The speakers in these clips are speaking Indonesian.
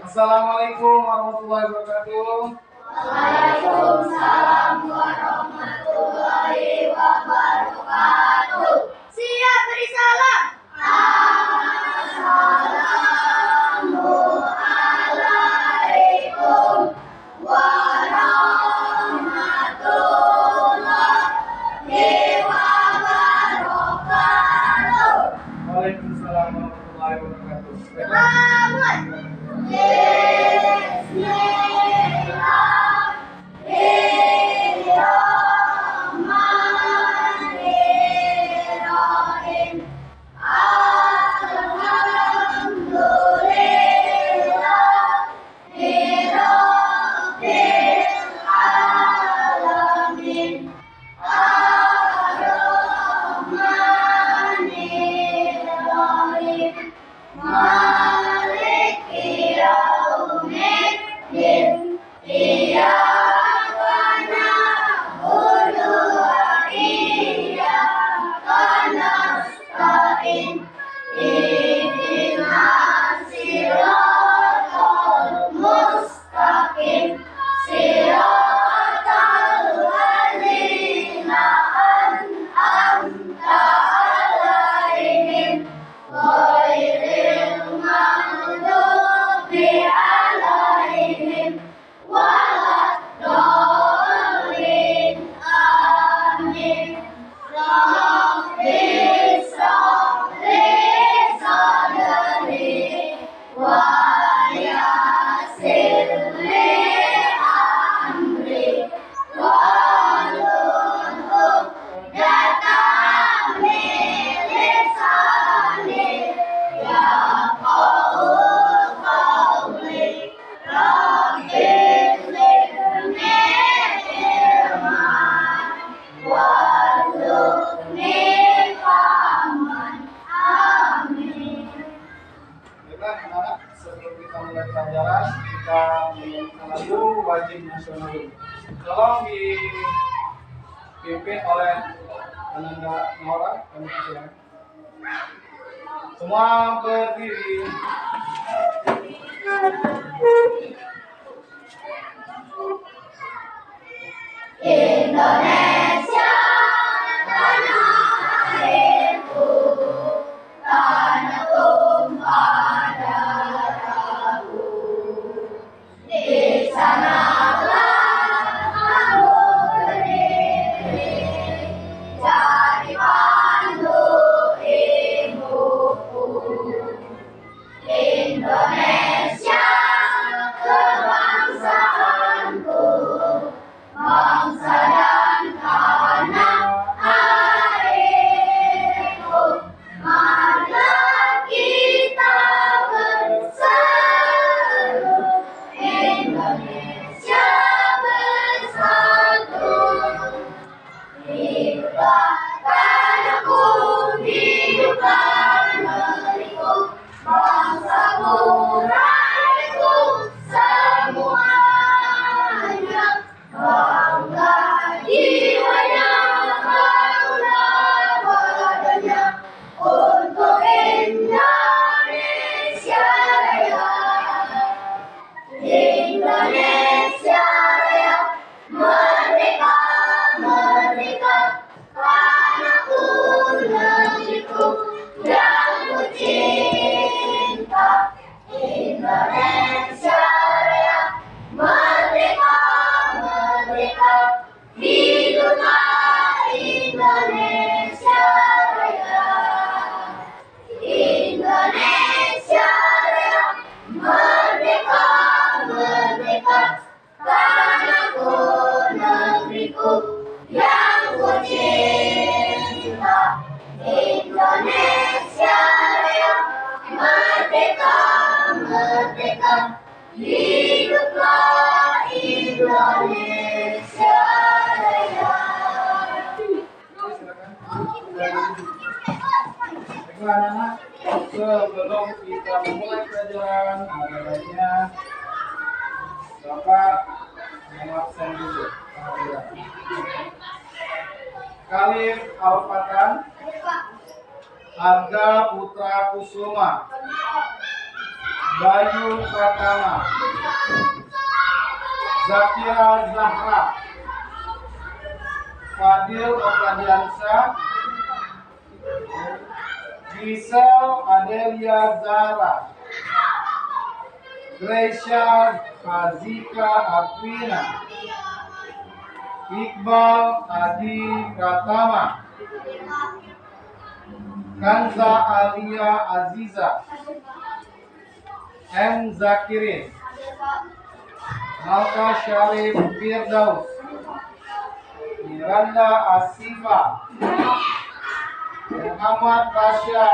Assalamualaikum warahmatullahi wabarakatuh. Waalaikumsalam warahmatullahi wabarakatuh. Siap beri salam. Assalamualaikum warahmatullahi wabarakatuh. Waalaikumsalam warahmatullahi wabarakatuh. Selamat. Bismillahirrahmanirrahim. Alhamdulillahirabbil alamin. Ar-Rahmanirrahim. Maliki yaumiddin. Iyyaka na'budu wa iyyaka nasta'in. Ihdinas siratal mustaqim. Siratal ladzina an'amta 'alaihim ghairil maghdubi 'alaihim waladdallin. Amin. Rabbi shrah li sadri wa yassir li amri wahlul 'uqdatam min lisani yafqahu qawli. Rabbi zidni ilman warzuqni fahman. Amin. Baiklah anak-anak, sebelum kita mulai pelajaran, kita menyanyikan lagu wajib nasional dulu. Tolong dipimpin oleh Ananda Nora, kami persilakan. Semua berdiri. Indonesia tanah airku, tanah tumpah darahku. Di sanalah aku berdiri, jadi pandu ibuku. Indonesia kebangsaanku, bangsa dan tanah airku. Marilah kita berseru, Indonesia bersatu. Hiduplah tanahku, hiduplah negeriku, bangsaku, rakyatku semuanya. Bangga jiwanya, bangga badannya, untuk Indonesia Raya. Indonesia Raya, merdeka, merdeka, tanahku, negeriku yang ku cinta. Indonesia Raya, merdeka, merdeka, hiduplah Indonesia Raya. Indonesia Raya, merdeka, merdeka, tanahku, negeriku yang ku cinta. Indonesia Raya, merdeka, merdeka, hiduplah Indonesia Raya. Baiklah anak-anak, sebelum kita memulai pelajaran, ada baiknya Bapak mengabsen dulu. Khalif Al-Fatan, Arga Putra Kusuma, Bayu Pratama, Zakira Zahra, Fadil Opradiansyah, Gisel Adelia Zara, Gracia Azika Akwina, Iqbal Adi Pratama, Kanza Alia Aziza, M. Zakirin, Malka Syarif Firdaus, Miranda Asifa, Muhammad Tasya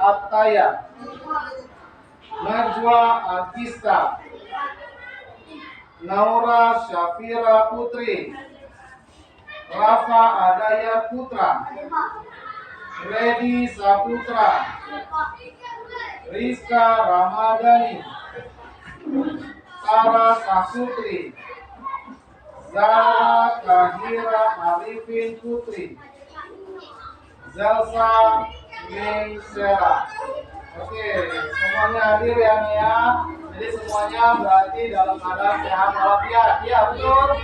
Ataya, Najwa Agista, Naura Syafira Putri, Rafa Adaya Putra, Redi Saputra, Rizka Ramadhani, Sarah Sasutri, Zara Kahira Arifin Putri, Zelsa Meisera. Oke, semuanya hadir ya Nia ya. Jadi semuanya berarti dalam keadaan sehat walafiat. Iya betul.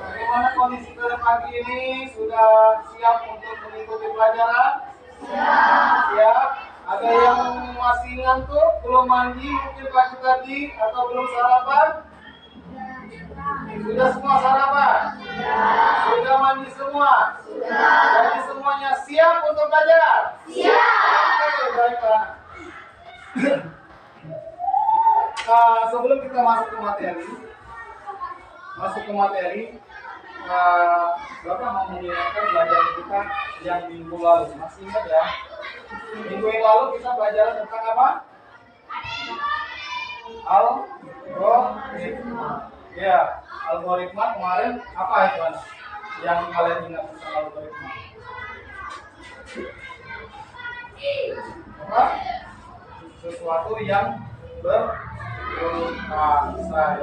Bagaimana kondisi pada pagi ini? Sudah siap untuk mengikuti pelajaran? Siap. Ada yang masih ngantuk, belum mandi mungkin pagi tadi atau belum sarapan? Sudah semua sarapan? Sudah mandi semua? Jadi semuanya siap untuk belajar? Oke, baiklah. Sebelum kita masuk ke materi, Bapak mau mengingatkan pelajaran kita yang minggu lalu. Masih ingat ya? Minggu yang lalu kita belajar tentang apa? Algoritma. Ya, algoritma kemarin apa itu anak? Yang kalian ingat tentang algoritma? Apa? Sesuatu yang berurutan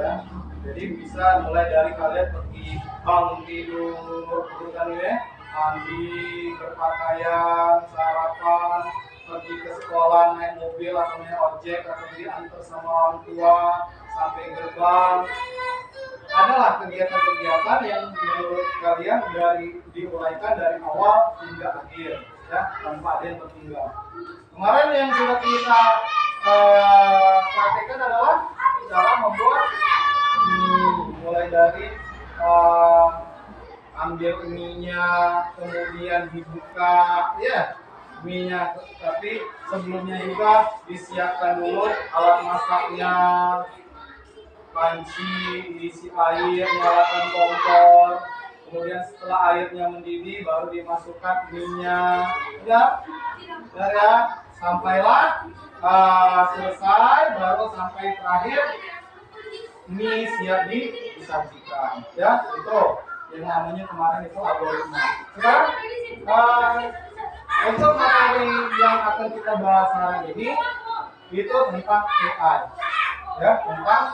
ya. Jadi bisa mulai dari kalian pergi bangun tidur, kan ya, mandi, berpakaian, sarapan, pergi ke sekolah naik mobil atau naik ojek atau diantar sama orang tua sampai gerbang. Adalah kegiatan-kegiatan yang menurut kalian diuraikan dari awal hingga akhir ya, tanpa ada yang tertinggal. Kemarin yang sudah kita praktekkan adalah cara membuat mulai dari ambil mie-nya, kemudian dibuka ya mie-nya, tapi sebelumnya juga disiapkan dulu alat masaknya, panci, diisi air, nyalakan kompor, kemudian setelah airnya mendidih baru dimasukkan mie-nya ya, sampailah selesai, baru sampai terakhir mie siap disajikan ya. Itu yang namanya kemarin itu algoritma. Sekarang untuk materi yang akan kita bahas hari ini itu tentang AI ya, tentang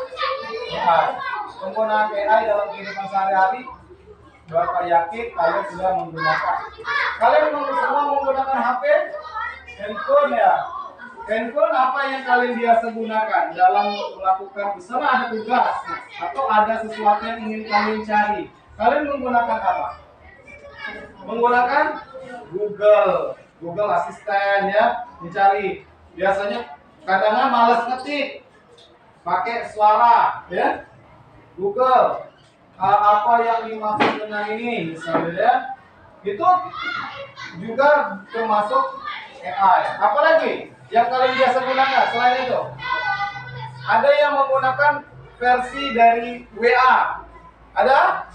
AI. Penggunaan AI dalam kehidupan sehari-hari, Bapak yakin kalian sudah menggunakan. Kalian semua menggunakan HP, handphone ya. Handphone apa yang kalian biasa gunakan dalam melakukan, misalnya ada tugas atau ada sesuatu yang ingin kalian cari, kalian menggunakan apa? Menggunakan Google Assistant ya, mencari. Biasanya kadang-kadang malas ngetik, pakai suara ya. Google apa yang dimaksud dengan ini misalnya ya, itu juga termasuk AI. Apalagi yang kalian biasa gunakan selain itu? Ada yang menggunakan versi dari WA. Ada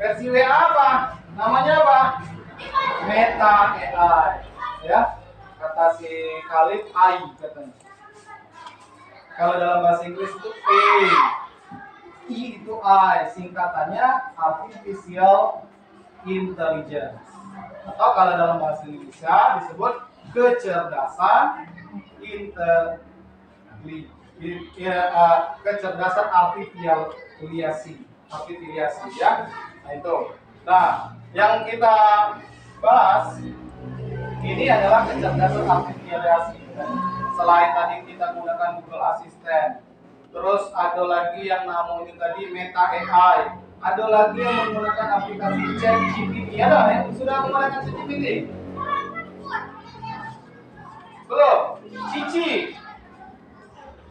versi WA apa? Namanya apa? Meta AI. Ya, kata si Khalid AI katanya. Kalau dalam bahasa Inggris itu I itu I, singkatannya Artificial Intelligence. Atau kalau dalam bahasa Indonesia disebut kecerdasan kecerdasan artifiliasi ya. Nah itu. Nah, yang kita bahas ini adalah kecerdasan artifiliasi. Selain tadi kita gunakan Google Assistant. Terus ada lagi yang namanya tadi Meta AI. Ada lagi yang menggunakan aplikasi ChatGPT. Ada yang sudah menggunakan ChatGPT? Belum? Cici.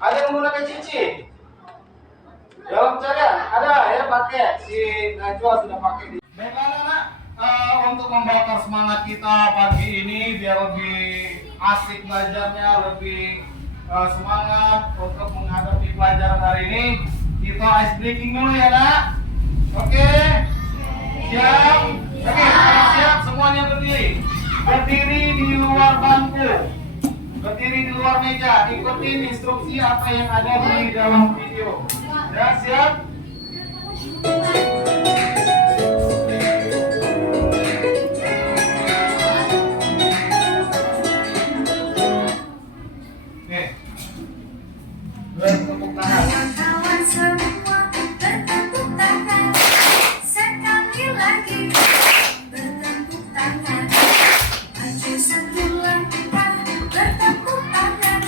Ada yang menggunakan Cici? Dalam pencarian ada ya, pakai si Najwa sudah pakai. Baiklah anak, untuk membakar semangat kita pagi ini biar lebih asik belajarnya, lebih semangat untuk menghadapi pelajaran hari ini, kita ice breaking dulu ya nak. Oke, siap? Oke, kalau siap semuanya berdiri. Berdiri di luar bangku, berdiri di luar meja, ikutin instruksi apa yang ada di dalam video. Ya, siap? Nih, bertepuk tangan. Kawan-kawan semua bertepuk tangan. Sekali lagi bertepuk tangan. Maju satu langkah bertepuk tangan.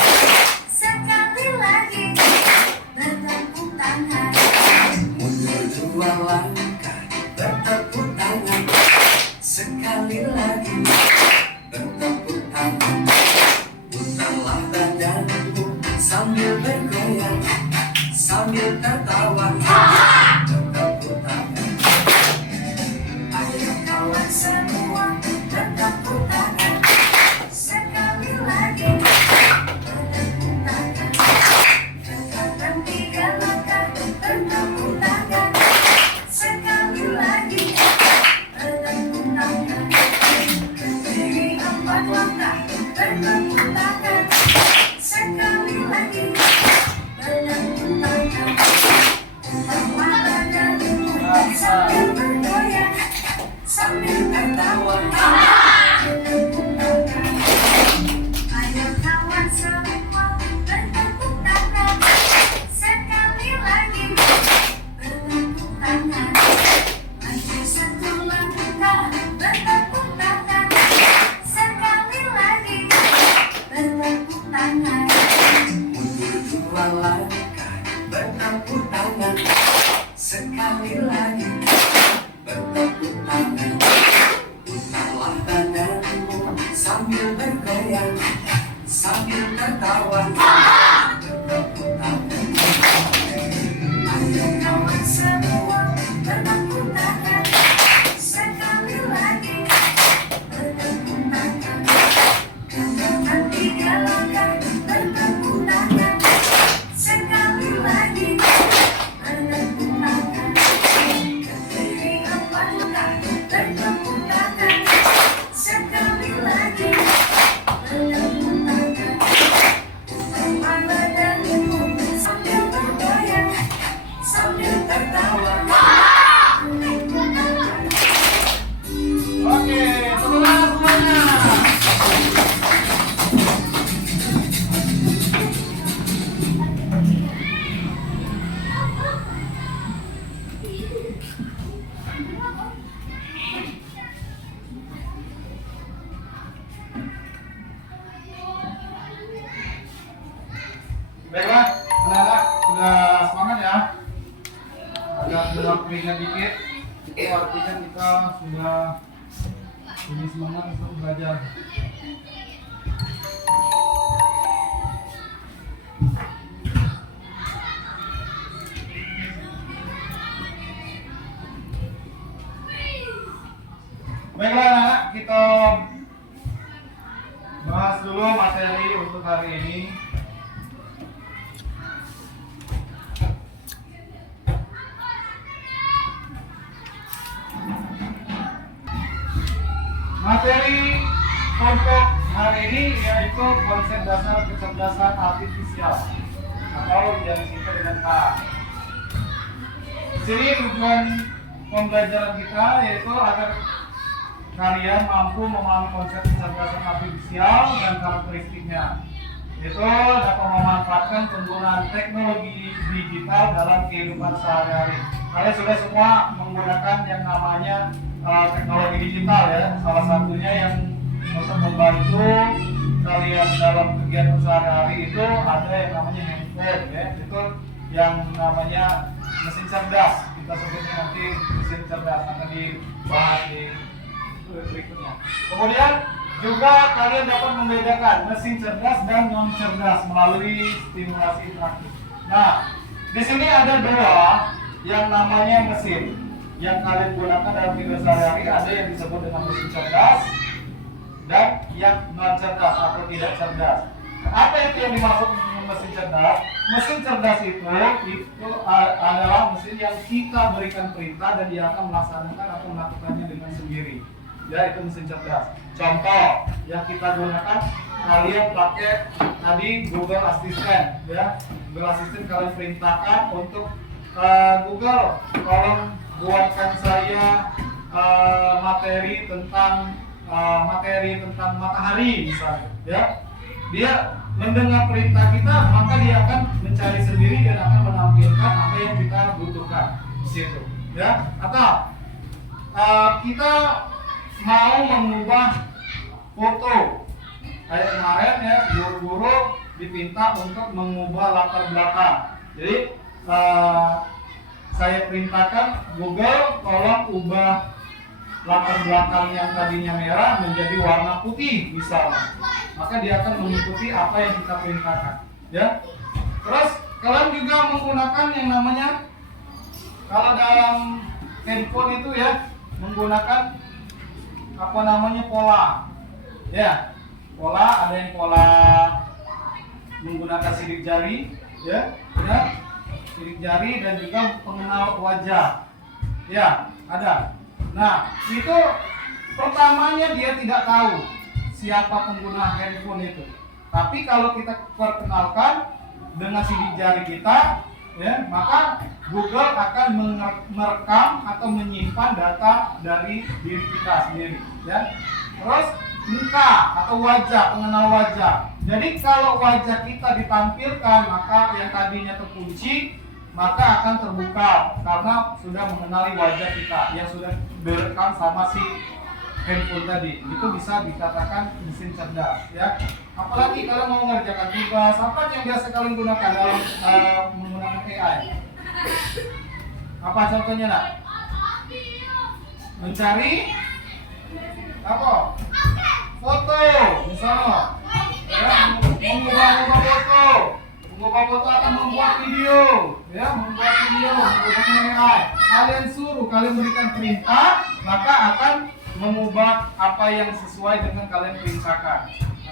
Sekali lagi bertepuk tangan. Mundur dua langkah, bertepuk tangan. Sekali lagi, bertepuk tangan. Putarlah badanmu sambil bergoyang, sambil tertawa. Bertepuk tangan. Ayo kawan semua bertepuk tangan. Sekali lagi bertepuk tangan. Katakan 3 langkah bertepuk tangan. Sekali lagi bertepuk tangan. Berdiri 4 langkah bertepuk tangan. Sekali lagi bertepuk tangan. Putarlah badanmu sambil bergoyang, sambil tertawa. Bertepuk tangan. Ayo kawan semua bertepuk tangan. Sekali lagi bertepuk tangan. Maju satu langkah bertepuk tangan. Sekali lagi bertepuk tangan. Mundur dua langkah, bertepuk tangan. Sekali lagi, bertepuk tangan. Putarlah badanmu sambil bergoyang, sambil tertawa. Bertepuk tangan. Ayo kawan semua bertepuk tangan. Sekali lagi bertepuk tangan. Katakan 3 langkah bertepuk tangan. Sekali lagi bertepuk tangan. Berdiri 4 langkah bertepuk tangan. Sekali lagi bertepuk tangan. Putarlah badanmu sambil bergoyang, sambil tertawa. Bertepuk tangan. Oke, semangat semuanya. Baiklah, anak-anak sudah semangat ya. Agak gerak keringat dikit, itu artinya kita sudah lebih semangat untuk belajar. Baiklah anak-anak, kita bahas dulu materi untuk hari ini. Materi untuk hari ini yaitu konsep dasar kecerdasan artifisial atau yang disingkat dengan K. Di sini tujuan pembelajaran kita yaitu agar kalian mampu memahami konsep kecerdasan artifisial dan karakteristiknya, yaitu dapat memanfaatkan penggunaan teknologi digital dalam kehidupan sehari-hari. Kalian sudah semua menggunakan yang namanya teknologi digital ya, salah satunya yang untuk membantu kalian dalam kegiatan sehari-hari itu ada yang namanya handphone ya, itu yang namanya mesin cerdas, kita sebutnya nanti mesin cerdas akan dibahas di berikutnya. Kemudian juga kalian dapat membedakan mesin cerdas dan non cerdas melalui stimulasi interaktif. Nah, di sini ada dua yang namanya mesin yang kalian gunakan dalam kehidupan sehari-hari, ada yang disebut dengan mesin cerdas dan yang non cerdas atau tidak cerdas. Apa itu yang dimaksud mesin cerdas? Mesin cerdas itu adalah mesin yang kita berikan perintah dan dia akan melaksanakan atau melakukannya dengan sendiri. Ya, itu mesin cerdas. Contoh yang kita gunakan, kalian pakai tadi Google Assistant ya. Google Assistant kalian perintahkan untuk Google tolong buatkan saya materi tentang matahari misalnya ya. Dia mendengar perintah kita, maka dia akan mencari sendiri dan akan menampilkan apa yang kita butuhkan di situ ya. Atau kita mau mengubah foto kayak kemarin ya, guru-guru dipinta untuk mengubah latar belakang. Jadi saya perintahkan Google tolong ubah latar belakang yang tadinya merah menjadi warna putih misalnya, maka dia akan mengikuti apa yang kita perintahkan ya. Terus kalian juga menggunakan yang namanya, kalau dalam handphone itu ya, menggunakan apa namanya pola ya. Pola, ada yang pola menggunakan sidik jari ya, sidik jari dan juga pengenal wajah ya, ada. Nah, itu pertamanya dia tidak tahu siapa pengguna handphone itu. Tapi kalau kita perkenalkan dengan sidik jari kita, ya, maka Google akan merekam atau menyimpan data dari diri kita sendiri, ya. Terus muka atau wajah, pengenal wajah. Jadi kalau wajah kita ditampilkan, maka yang tadinya terkunci maka akan terbuka karena sudah mengenali wajah kita yang sudah direkam sama si handphone tadi. Itu bisa dikatakan mesin cerdas ya. Apalagi kalau mau mengerjakan tugas, apa yang biasa kalian gunakan dalam menggunakan AI? Apa contohnya nak? Mencari apa? Foto misalnya ya, mengubah foto. Mengubah foto akan membuat video, ya, membuat video menggunakan AI. Kalian suruh, kalian berikan perintah, maka akan mengubah apa yang sesuai dengan kalian perintahkan,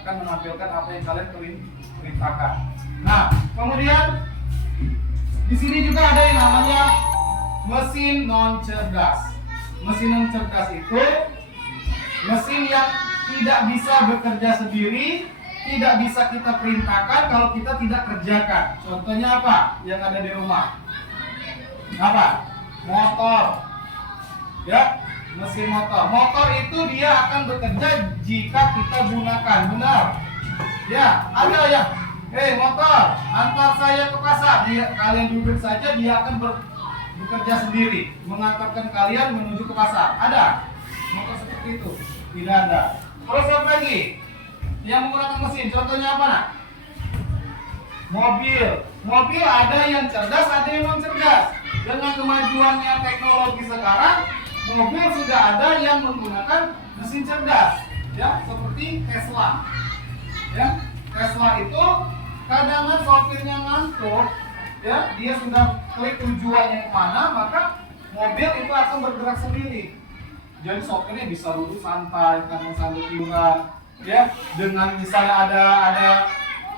akan menampilkan apa yang kalian perintahkan. Nah, kemudian di sini juga ada yang namanya mesin non cerdas. Mesin non cerdas itu mesin yang tidak bisa bekerja sendiri, tidak bisa kita perintahkan kalau kita tidak kerjakan. Contohnya apa yang ada di rumah? Apa? Motor. Ya, mesin motor. Motor itu dia akan bekerja jika kita gunakan, benar? Ya, ada ya. Hei motor, antar saya ke pasar. Kalian duduk saja, dia akan bekerja sendiri, mengantarkan kalian menuju ke pasar. Ada? Motor seperti itu? Tidak ada. Terus apa lagi? Yang menggunakan mesin, contohnya apa nak? Mobil. Mobil ada yang cerdas, ada yang non cerdas. Dengan kemajuannya teknologi sekarang, mobil sudah ada yang menggunakan mesin cerdas, ya, seperti Tesla. Ya, Tesla itu kadang sopirnya ngantuk, ya, dia sudah klik tujuannya kemana, maka mobil itu akan bergerak sendiri. Jadi sopirnya bisa duduk santai, karena sambil tiduran. Ya, dengan misalnya ada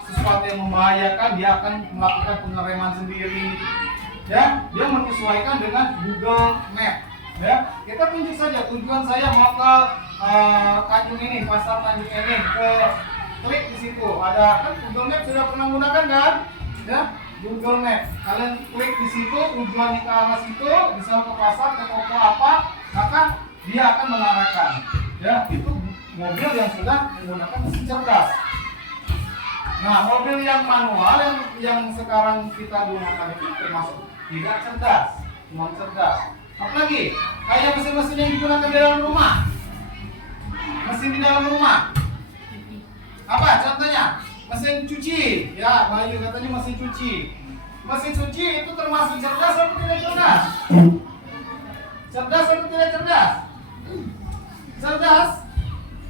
sesuatu yang membahayakan, dia akan melakukan pengereman sendiri. Ya, dia menyesuaikan dengan Google Map. Ya, kita tunjuk saja tujuan saya mau ke Tanjung ini, pasar Tanjung ini, klik di situ. Ada kan Google Map sudah pernah gunakan kan? Ya, Google Map. Kalian klik di situ, tujuannya ke arah situ, bisa ke pasar, ke toko apa, maka dia akan mengarahkan. Ya, itu mobil yang sudah menggunakan mesin cerdas. Nah, mobil yang manual yang sekarang kita gunakan itu termasuk tidak cerdas, non cerdas. Apalagi kayak mesin-mesin yang digunakan di dalam rumah. Mesin di dalam rumah. Apa contohnya? Mesin cuci. Ya, Bayu katanya mesin cuci. Mesin cuci itu termasuk cerdas atau tidak cerdas? Cerdas atau tidak cerdas? Cerdas?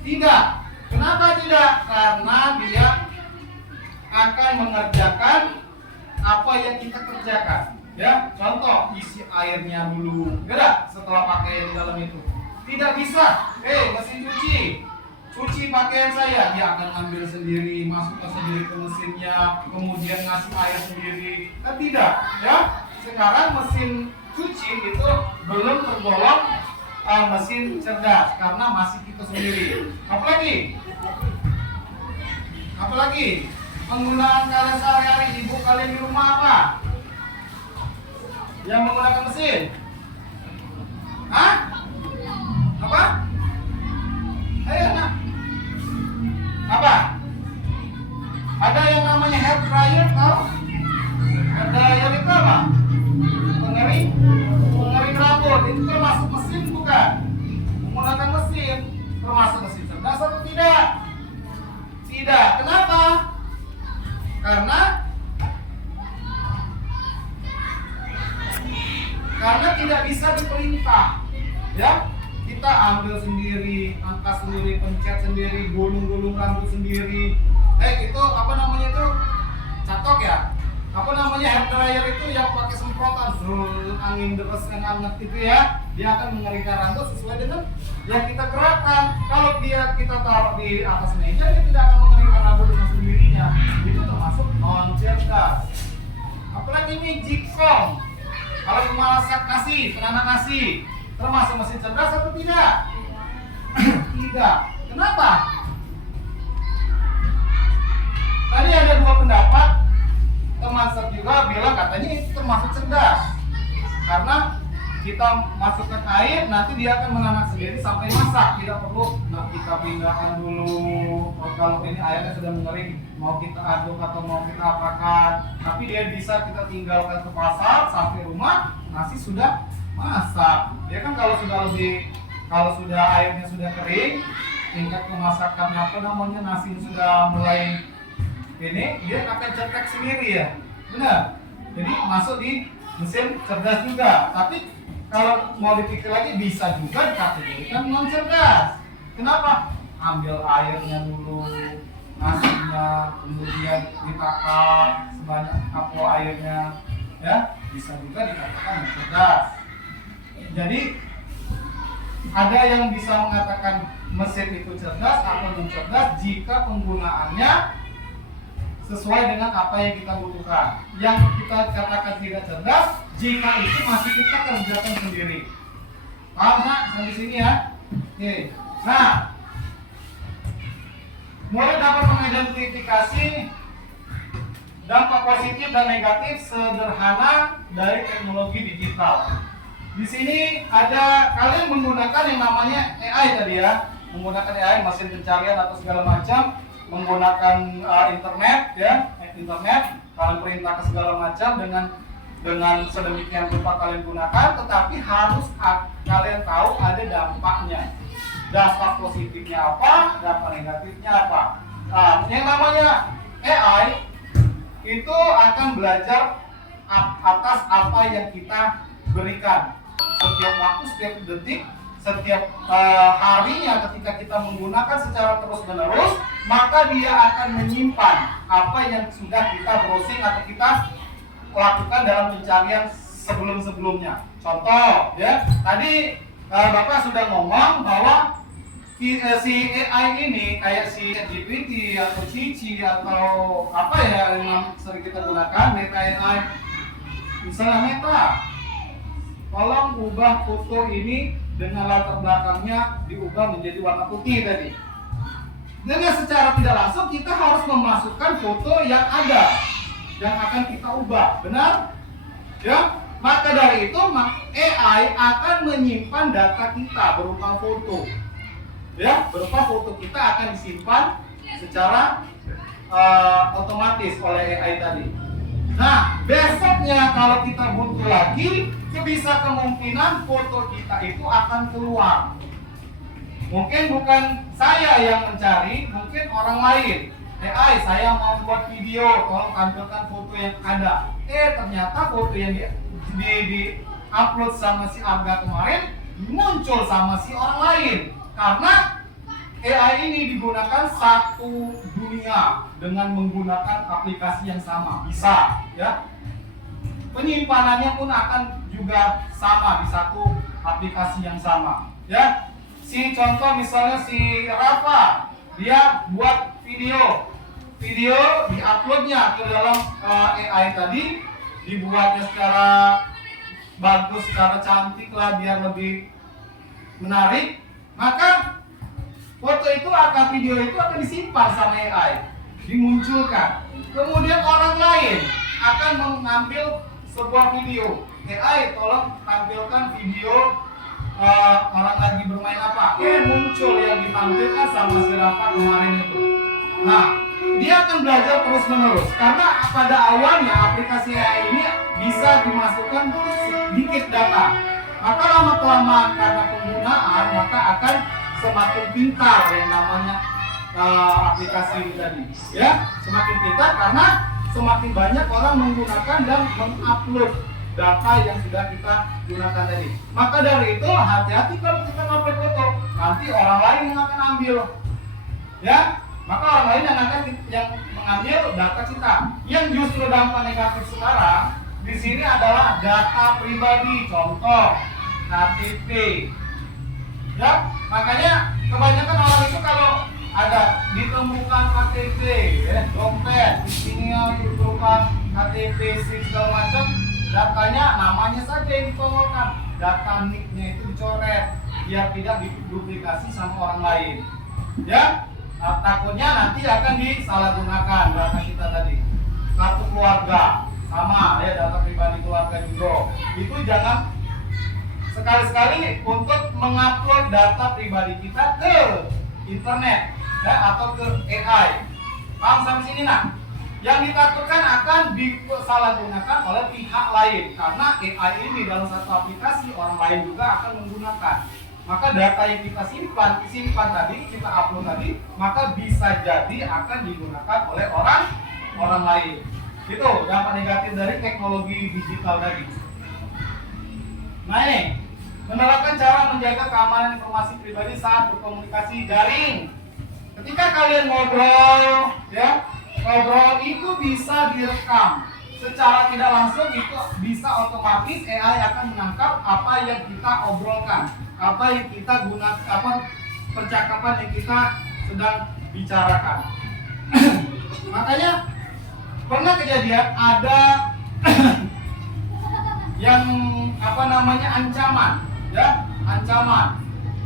Tidak. Kenapa tidak? Karena dia akan mengerjakan apa yang kita kerjakan. Ya, contoh isi airnya dulu. Enggak, setelah pakaian di dalam itu. Tidak bisa. Mesin cuci pakaian saya, dia akan ambil sendiri, masukkan sendiri ke mesinnya, kemudian ngasih air sendiri. Kan tidak, ya. Sekarang mesin cuci itu belum tergolong mesin cerdas karena masih kita sendiri. Apalagi penggunaan kalian sehari-hari, ibu kalian di rumah apa? Yang menggunakan mesin? Hah? Apa? Ayo nak. Apa? Ada yang namanya hair dryer, tahu? Ada yang itu apa? Pengering rambut, itu termasuk mesin bukan? Menggunakan mesin, termasuk mesin cerdas atau tidak? Tidak. Kenapa? Karena tidak bisa diperintah. Ya, kita ambil sendiri, angkat sendiri, pencet sendiri, gulung-gulung rambut sendiri. Itu apa namanya itu? Catok ya? Apa namanya hair dryer itu yang pakai semprotan, angin deras yang hangat itu ya. Dia akan mengeringkan rambut sesuai dengan yang kita gerakkan. Kalau kita taruh di atas meja, dia tidak akan mengeringkan rambut dengan sendirinya. Itu termasuk non cerdas. Apalagi magic comb. Kalau memasak nasi, penanak nasi, termasuk mesin cerdas atau tidak? Tidak. Kenapa? Tadi ada dua pendapat. Teman saya juga bilang katanya itu termasuk cerdas. Karena kita masukkan air, nanti dia akan menanak sendiri sampai masak. Tidak perlu kita pindahkan dulu. Kalau ini airnya sudah mengering, mau kita aduk atau mau kita apakan. Tapi dia bisa kita tinggalkan ke pasar sampai rumah, nasi sudah masak. Dia kan kalau sudah airnya sudah kering, tingkat kemasakannya apa namanya nasi sudah mulai ini, dia akan cetek sendiri ya. Benar. Jadi masuk di mesin cerdas juga. Tapi kalau mau dipikir lagi bisa juga dikategorikan non cerdas. Kenapa? Ambil airnya dulu, nasinya, kemudian ditakar sebanyak apa airnya, ya bisa juga dikatakan non cerdas. Jadi ada yang bisa mengatakan mesin itu cerdas atau non cerdas jika penggunaannya sesuai dengan apa yang kita butuhkan. Yang kita katakan tidak cerdas jika itu masih kita kerjakan sendiri. Paham nggak sampai sini ya? Oke. Nah, mulai dapat mengidentifikasi dampak positif dan negatif sederhana dari teknologi digital. Di sini ada kalian menggunakan yang namanya AI tadi ya, menggunakan AI, mesin pencarian atau segala macam. Menggunakan internet ya, kalian perintah ke segala macam dengan sedemikian rupa kalian gunakan, tetapi harus kalian tahu ada dampaknya. Dampak positifnya apa, dampak negatifnya apa. Nah, yang namanya AI itu akan belajar atas apa yang kita berikan setiap waktu, setiap detik, setiap harinya. Ketika kita menggunakan secara terus-menerus, maka dia akan menyimpan apa yang sudah kita browsing atau kita lakukan dalam pencarian sebelum-sebelumnya. Contoh ya, tadi Bapak sudah ngomong bahwa si AI ini kayak si GPT atau Cici atau apa ya yang sering kita gunakan, Meta AI. Misalnya Meta, tolong ubah foto ini dengan latar belakangnya diubah menjadi warna putih tadi. Dengan secara tidak langsung kita harus memasukkan foto yang ada yang akan kita ubah, benar? Ya, maka dari itu AI akan menyimpan data kita berupa foto. Ya, berupa foto kita akan disimpan secara otomatis oleh AI tadi. Nah, besoknya kalau kita butuh lagi, bisa kemungkinan foto kita itu akan keluar. Mungkin bukan saya yang mencari, mungkin orang lain. AI, saya mau buat video, tolong tampilkan foto yang ada. Ternyata foto yang di upload sama si Arga kemarin muncul sama si orang lain. Karena AI ini digunakan satu dunia dengan menggunakan aplikasi yang sama, bisa, ya. Penyimpanannya pun akan juga sama di satu aplikasi yang sama, ya. Si contoh misalnya si Rafa, dia buat video diuploadnya ke dalam AI tadi, dibuatnya secara bagus, secara cantik lah biar lebih menarik, maka foto itu video itu akan disimpan sama AI, dimunculkan. Kemudian orang lain akan mengambil sebuah video. AI, tolong tampilkan video orang lagi bermain apa. Muncul yang ditampilkan sama si Rafa kemarin itu. Nah, dia akan belajar terus menerus karena pada awalnya aplikasi AI ini bisa dimasukkan sedikit data. Maka lama kelamaan karena penggunaan maka akan semakin pintar yang namanya aplikasi ini tadi, ya. Semakin pintar karena semakin banyak orang menggunakan dan mengupload data yang sudah kita gunakan tadi. Maka dari itu hati-hati kalau kita upload foto, nanti orang lain yang akan ambil, ya. Maka orang lain yang mengambil data kita. Yang justru dampak negatif sekarang di sini adalah data pribadi, contoh KTP. Ya, makanya kebanyakan orang itu kalau ada ditemukan KTP, dompet, di sini berupa KTP, SIM segala macam, datanya namanya saja yang ditolongkan, data nicknya itu dicoret biar tidak diduplikasi sama orang lain. Ya, takutnya nanti akan disalahgunakan data kita tadi. Kartu keluarga sama ya, data pribadi keluarga juga. Itu jangan sekali-sekali untuk mengupload data pribadi kita ke internet ya, atau ke AI. Paham sampai sini nak? Yang ditakutkan akan disalahgunakan oleh pihak lain karena AI ini dalam satu aplikasi orang lain juga akan menggunakan. Maka data yang kita simpan tadi, kita upload tadi, maka bisa jadi akan digunakan oleh orang lain. Itu dampak negatif dari teknologi digital tadi. Nah ini, menerapkan cara menjaga keamanan informasi pribadi saat berkomunikasi daring. Ketika kalian ngobrol, ya, ngobrol itu bisa direkam. Secara tidak langsung itu bisa otomatis AI akan menangkap apa yang kita obrolkan, apa yang kita gunakan, apa percakapan yang kita sedang bicarakan. Makanya pernah kejadian ada yang ancaman, ya, ancaman,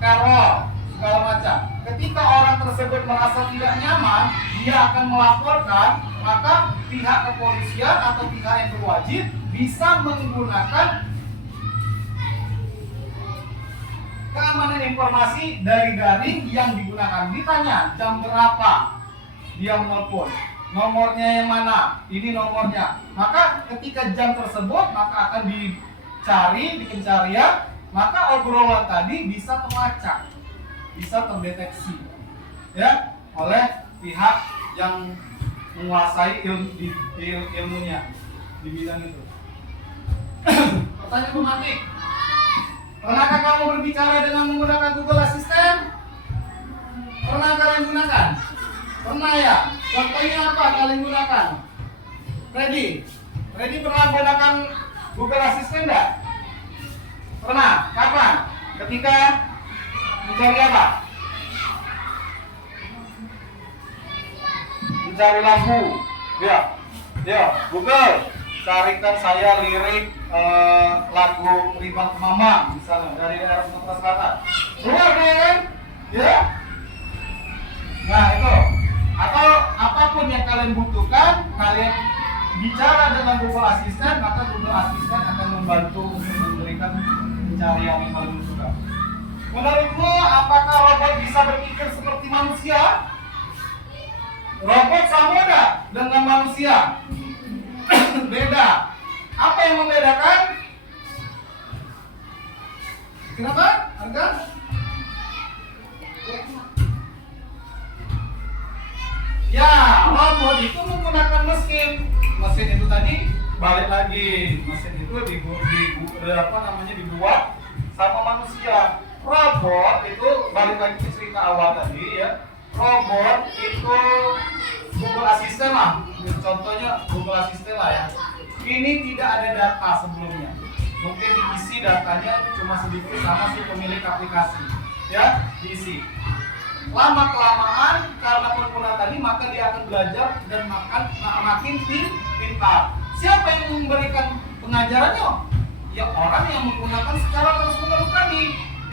teror, segala macam. Ketika orang tersebut merasa tidak nyaman, dia akan melaporkan, maka pihak kepolisian atau pihak yang berwajib bisa menggunakan keamanan informasi dari daring yang digunakan. Ditanya jam berapa dia menelpon, nomornya yang mana, ini nomornya. Maka ketika jam tersebut maka akan dicari di pencarian, maka obrolan tadi bisa terlacak, bisa terdeteksi, ya, oleh pihak yang menguasai ilmunya di bidang itu. Pertanyaan pematik, pernahkah kamu berbicara dengan menggunakan Google Assistant? Pernah kalian gunakan? Pernah ya? Contohnya apa kalian gunakan? Freddy pernah gunakan Google Assistant enggak? Pernah? Kapan? Ketika mencari apa? Mencari lagu. Ya, Google, carikan saya lirik lagu Rimbang Kemamang misalnya dari daerah Sumatera Selatan. Keluar deh kan? Ya. Nah itu. Atau apapun yang kalian butuhkan, kalian bicara dengan Google Assistant, maka Google Assistant akan membantu untuk memberikan pencarian yang kalian butuhkan. Menurutmu, apakah robot bisa berpikir seperti manusia? Robot sama enggak dengan manusia? Beda. Apa yang membedakan? Kenapa? Harga? Ya, robot itu menggunakan mesin. Mesin itu tadi balik lagi. Mesin itu dibuat sama manusia. Robot itu balik lagi ke cerita awal tadi ya. Robot itu Google Assistant lah. Contohnya Google Assistant lah ya. Ini tidak ada data sebelumnya. Mungkin diisi datanya cuma sedikit sama si pemilik aplikasi. Ya, diisi. Lama kelamaan karena pengguna tadi maka dia akan belajar dan makin pintar. Siapa yang memberikan pengajarannya? Ya orang yang menggunakan secara terus-menerus tadi.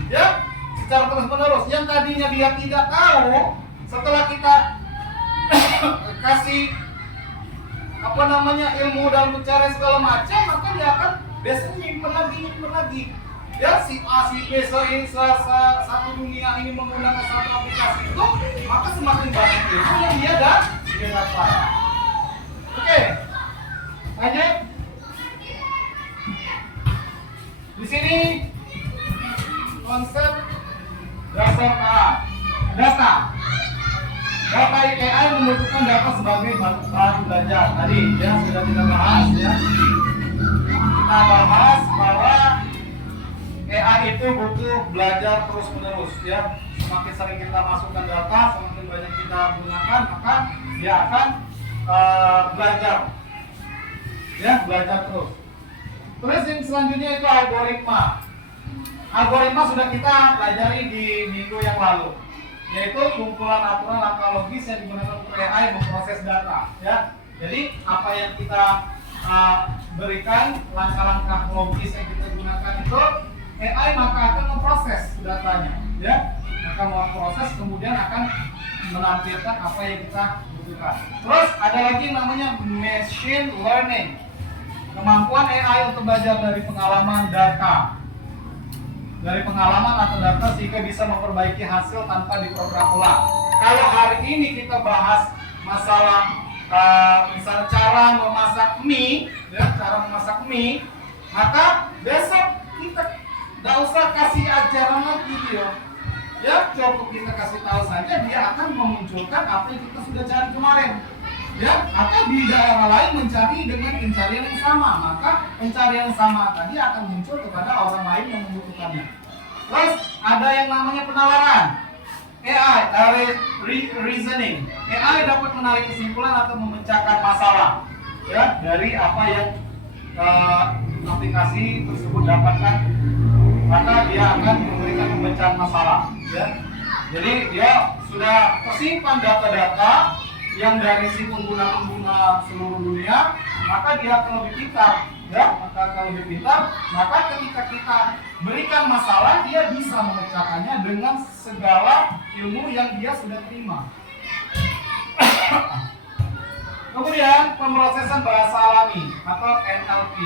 Ya, secara terus-menerus. Yang tadinya dia tidak tahu, setelah kita kasih ilmu dalam mencari segala macam, maka dia akan biasanya nyimpen lagi. Ya, si A, si B, satu dunia ini menggunakan satu aplikasi itu, maka semakin banyak ilmu yang dia dapat. Oke, lanjut. Di sini konsep dasar data. Data AI membutuhkan data sebagai bahan belajar. Tadi ya sudah kita bahas ya. Kita bahas bahwa AI itu butuh belajar terus-menerus ya. Semakin sering kita masukkan data, semakin banyak kita gunakan, maka dia akan belajar. Ya, belajar terus. Terus yang selanjutnya itu algoritma. Algoritma sudah kita pelajari di minggu yang lalu, yaitu kumpulan aturan langkah logis yang digunakan untuk AI memproses data. Ya, jadi apa yang kita berikan langkah-langkah logis yang kita gunakan itu AI maka akan memproses datanya, ya, akan memproses kemudian akan menampilkan apa yang kita butuhkan. Terus ada lagi yang namanya machine learning, kemampuan AI untuk belajar dari pengalaman atau data sehingga bisa memperbaiki hasil tanpa diprogram ulang. Kalau hari ini kita bahas masalah misalnya cara memasak mie, maka besok kita nggak usah kasih ajaran lagi ya, cukup kita kasih tahu saja dia akan memunculkan apa yang kita sudah cari kemarin, ya, atau di daerah lain mencari dengan pencarian yang sama, maka pencarian yang sama tadi akan muncul kepada orang lain yang membutuhkannya. Terus ada yang namanya penalaran. AI, reasoning. AI dapat menarik kesimpulan atau memecahkan masalah, ya, dari apa yang aplikasi tersebut dapatkan, maka dia akan memberikan pemecahan masalah, ya. Jadi dia sudah tersimpan data-data yang dari si pengguna seluruh dunia, maka dia akan lebih pintar, ya. Maka ketika kita berikan masalah, dia bisa memecahkannya dengan segala ilmu yang dia sudah terima. Kemudian pemrosesan bahasa alami atau NLP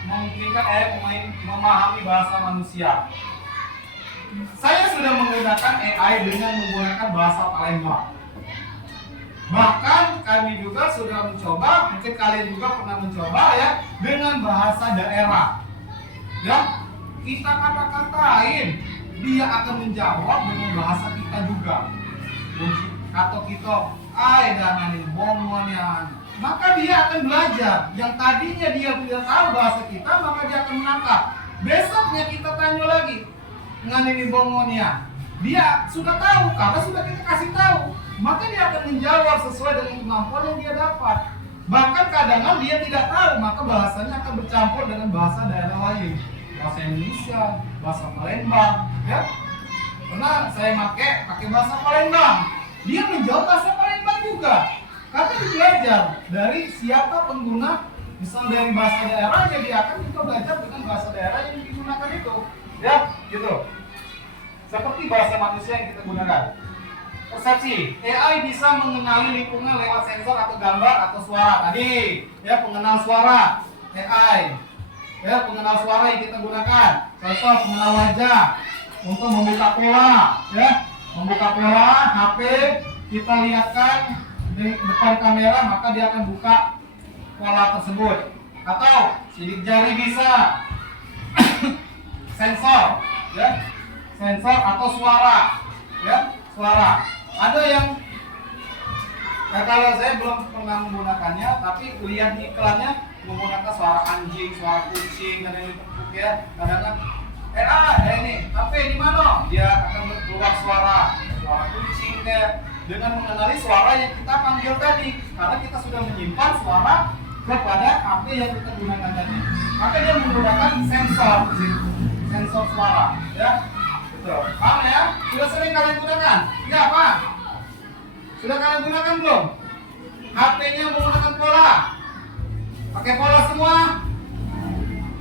memungkinkan AI memahami bahasa manusia. Saya sudah menggunakan AI dengan menggunakan bahasa Palembang. Bahkan kami juga sudah mencoba, mungkin kalian juga pernah mencoba ya, dengan bahasa daerah. Ya, kita kata-katain, dia akan menjawab dengan bahasa kita juga. Atau kita, jangan bomongan. Maka dia akan belajar. Yang tadinya dia tidak tahu bahasa kita, maka dia akan menangkap. Besoknya kita tanya lagi, nganini bongonya. Dia sudah tahu karena sudah kita kasih tahu. Maka dia akan menjawab sesuai dengan kemampuan yang dia dapat. Bahkan kadang dia tidak tahu, maka bahasanya akan bercampur dengan bahasa daerah lain. Bahasa Indonesia, bahasa Palembang, ya. Karena saya pakai bahasa Palembang. Dia menjawab bahasa Palembang juga. Karena belajar dari siapa pengguna, misal dari bahasa daerahnya, dia akan juga belajar dengan bahasa daerah yang digunakan itu, ya, gitu. Seperti bahasa manusia yang kita gunakan. Persepsi, AI bisa mengenali lingkungan lewat sensor atau gambar atau suara. Tadi, ya, pengenal suara, AI, ya, pengenal suara yang kita gunakan. Contoh pengenal wajah untuk membuka pola, ya, membuka pola HP, kita lihatkan di depan kamera, maka dia akan buka pola tersebut. Atau sidik jari bisa. Sensor, ya, sensor atau suara, ya, suara. Ada yang Nah, kalau saya belum pernah menggunakannya, tapi lihat di iklannya menggunakan suara anjing, suara kucing, dan ini tepuk ya. Kadang-kadang, ini, HP di mana? Dia akan keluar suara kucing ya. Dengan mengenali suara yang kita panggil tadi, karena kita sudah menyimpan suara kepada HP yang kita gunakan tadi. Maka dia menggunakan sensor di situ, sensor suara, ya. Betul. Paham ya? Sudah sering kalian gunakan? Ya, Pak. Sudah kalian gunakan belum? HP-nya menggunakan pola. Pakai pola semua?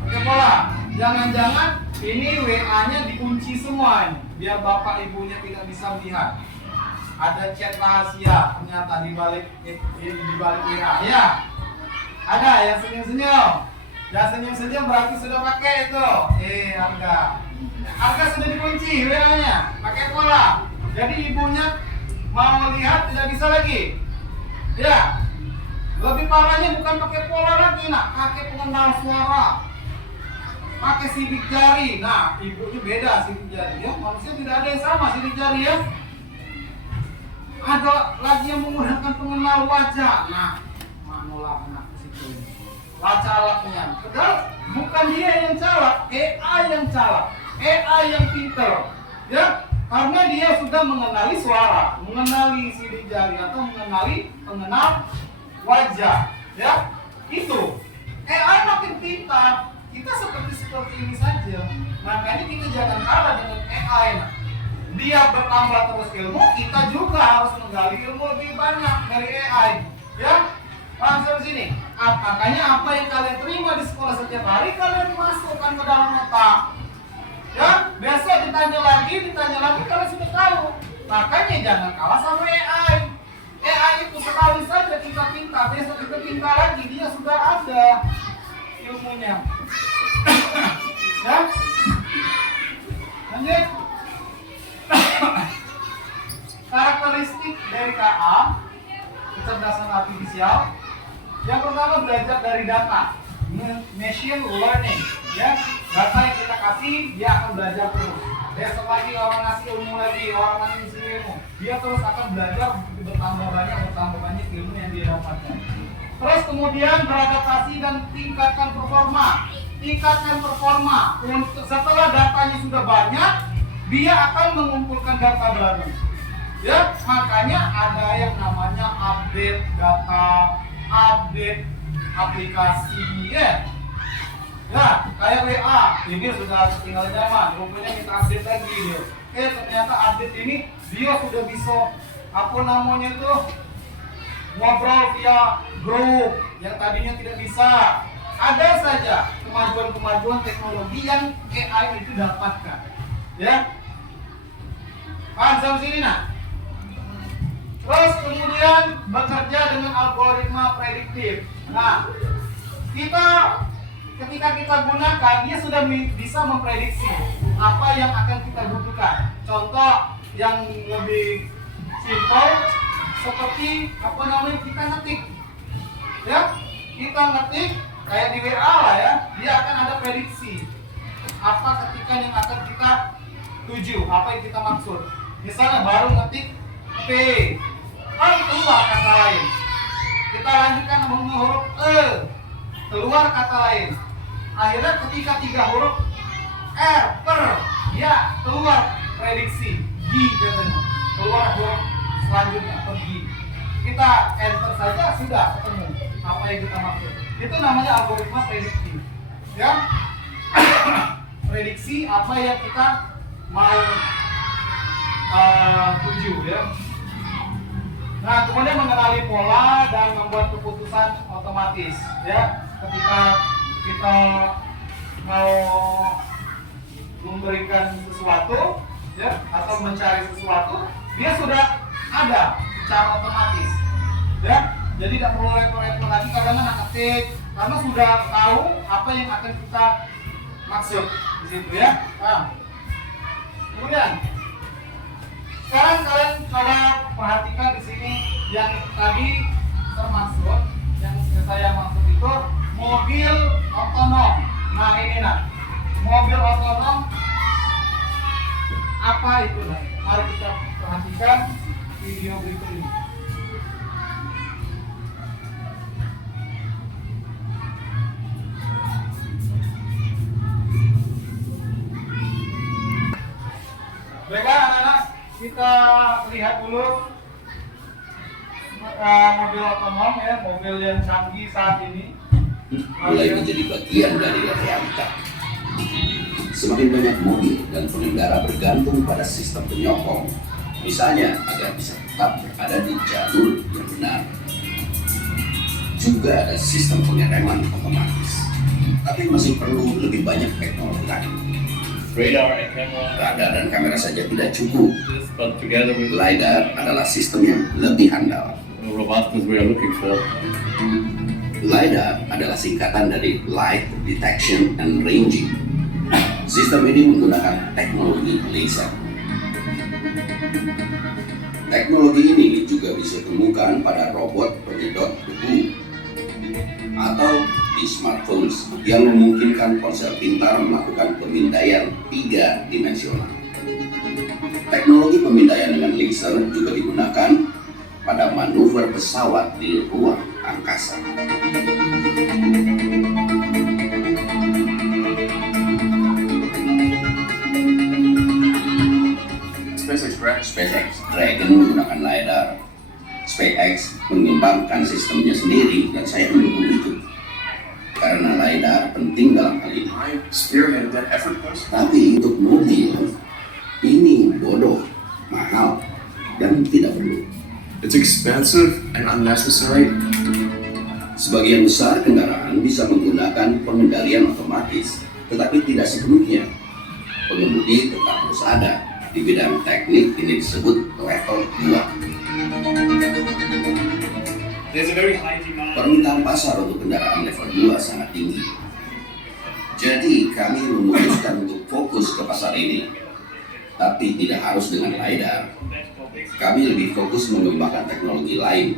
Pakai pola. Jangan-jangan ini WA-nya dikunci semua ini, biar bapak ibunya tidak bisa melihat. Ada chat rahasia ternyata di balik WA. Ya. Ada yang senyum-senyum. Yang senyum-senyum berarti sudah pakai itu. Harga. Harga sudah dikunci WA-nya. Pakai pola. Jadi ibunya mau lihat tidak bisa lagi. Ya. Lebih parahnya bukan pakai pola lagi, nak, pakai pengenal suara. Pakai sidik jari. Nah, ibunya beda sidik jari ya. Manusia tidak ada yang sama sidik jari ya. Ada lagi yang menggunakan pengenal wajah. Nah, manulah anak situ. Calaknya. Padahal bukan dia yang calak, AI yang calak, AI yang pintar. Ya. Karena dia sudah mengenali suara, mengenali sidik jari atau mengenali pengenal wajah, ya. Itu AI makin pintar. Kita seperti ini saja. Makanya kita jangan kalah dengan AI. Dia bertambah terus ilmu, kita juga harus menggali ilmu lebih banyak dari AI, ya. Paham sampai sini? Makanya apa yang kalian terima di sekolah setiap hari kalian masukkan ke dalam otak. Ya, besok ditanya lagi, kalian sudah tahu. Makanya jangan kalah sama AI. AI itu sekali saja kita pinta, besok kita pinta lagi, dia sudah ada ilmunya. Ya, lanjut. Karakteristik dari KA, kecerdasan artifisial. Yang pertama belajar dari data, machine learning. Ya, data yang kita kasih dia akan belajar terus. Besok lagi orang ngasih ilmu lagi, orang ngasih ilmu, dia terus akan belajar bertambah banyak ilmu yang dia dapatkan. Terus kemudian beradaptasi dan tingkatkan performa. Untuk setelah datanya sudah banyak, dia akan mengumpulkan data baru. Ya, makanya ada yang namanya update data, update aplikasi, ya. Ya, kayak WA, ini sudah tinggal zaman, rupanya kita update lagi dia. Ternyata update ini dia sudah bisa ngobrol via grup yang tadinya tidak bisa. Ada saja kemajuan teknologi yang AI itu dapatkan. Ya. Paham sampai sini, nak? Terus kemudian bekerja dengan algoritma prediktif. Nah, ketika kita gunakan, dia sudah bisa memprediksi apa yang akan kita butuhkan. Contoh yang lebih simpel seperti kita ngetik. Ya, kita ngetik kayak di WA lah ya, dia akan ada prediksi apa ketika yang akan kita tuju, apa yang kita maksud. Misalnya baru ngetik P, kan keluar kata lain. Kita lanjutkan dengan huruf E, keluar kata lain. Akhirnya ketika 3 huruf R, per, ya keluar prediksi G katanya, keluar huruf selanjutnya atau G. Kita enter saja sudah ketemu apa yang kita maksud. Itu namanya algoritma prediktif. Ya, prediksi apa yang kita mau tuju ya. Nah, kemudian mengenali pola dan membuat keputusan otomatis ya. Ketika kita mau memberikan sesuatu ya atau mencari sesuatu, dia sudah ada secara otomatis ya. Jadi tidak perlu repot-repot lagi kadang-kadang ketik, karena sudah tahu apa yang akan kita maksud di situ ya. Nah, kemudian sekarang kalian coba perhatikan di sini yang tadi termaksud, yang saya maksud itu mobil otonom. Nah ini mobil otonom apa itu? Mari kita perhatikan video berikut ini. kita lihat dulu mobil otonom ya, mobil yang canggih saat ini. Mulai menjadi bagian dari realita. Semakin banyak mobil dan pengendara bergantung pada sistem penyokong, misalnya agar bisa tetap berada di jalur yang benar. Juga ada sistem pengereman otomatis, tapi masih perlu lebih banyak teknologi lain. Radar and camera. Radar dan kamera saja tidak cukup. This, but together with LiDAR adalah sistem yang lebih handal. the robustness we are looking for. LiDAR adalah singkatan dari Light Detection and Ranging. Sistem ini menggunakan teknologi laser. Teknologi ini juga bisa ditemukan pada robot penyedot debu atau di smartphones yang memungkinkan ponsel pintar melakukan pemindaian 3-dimensional. Teknologi pemindaian dengan laser juga digunakan pada manuver pesawat di ruang angkasa. SpaceX Dragon menggunakan LiDAR. SpaceX mengembangkan sistemnya sendiri dan saya mendukung itu. Karena LiDAR penting dalam hal ini. I spearheaded that effort first. Tapi untuk mobil, ini bodoh, mahal, dan tidak perlu. It's expensive and unnecessary. Sebagian besar kendaraan bisa menggunakan pengendalian otomatis, tetapi tidak sepenuhnya. Pengemudi tetap harus ada. Di bidang teknik ini disebut level 2. There's a very high demand. Permintaan pasar untuk kendaraan level 2 sangat tinggi. Jadi kami memutuskan untuk fokus ke pasar ini. Tapi tidak harus dengan LiDAR. Kami lebih fokus mengembangkan teknologi lain.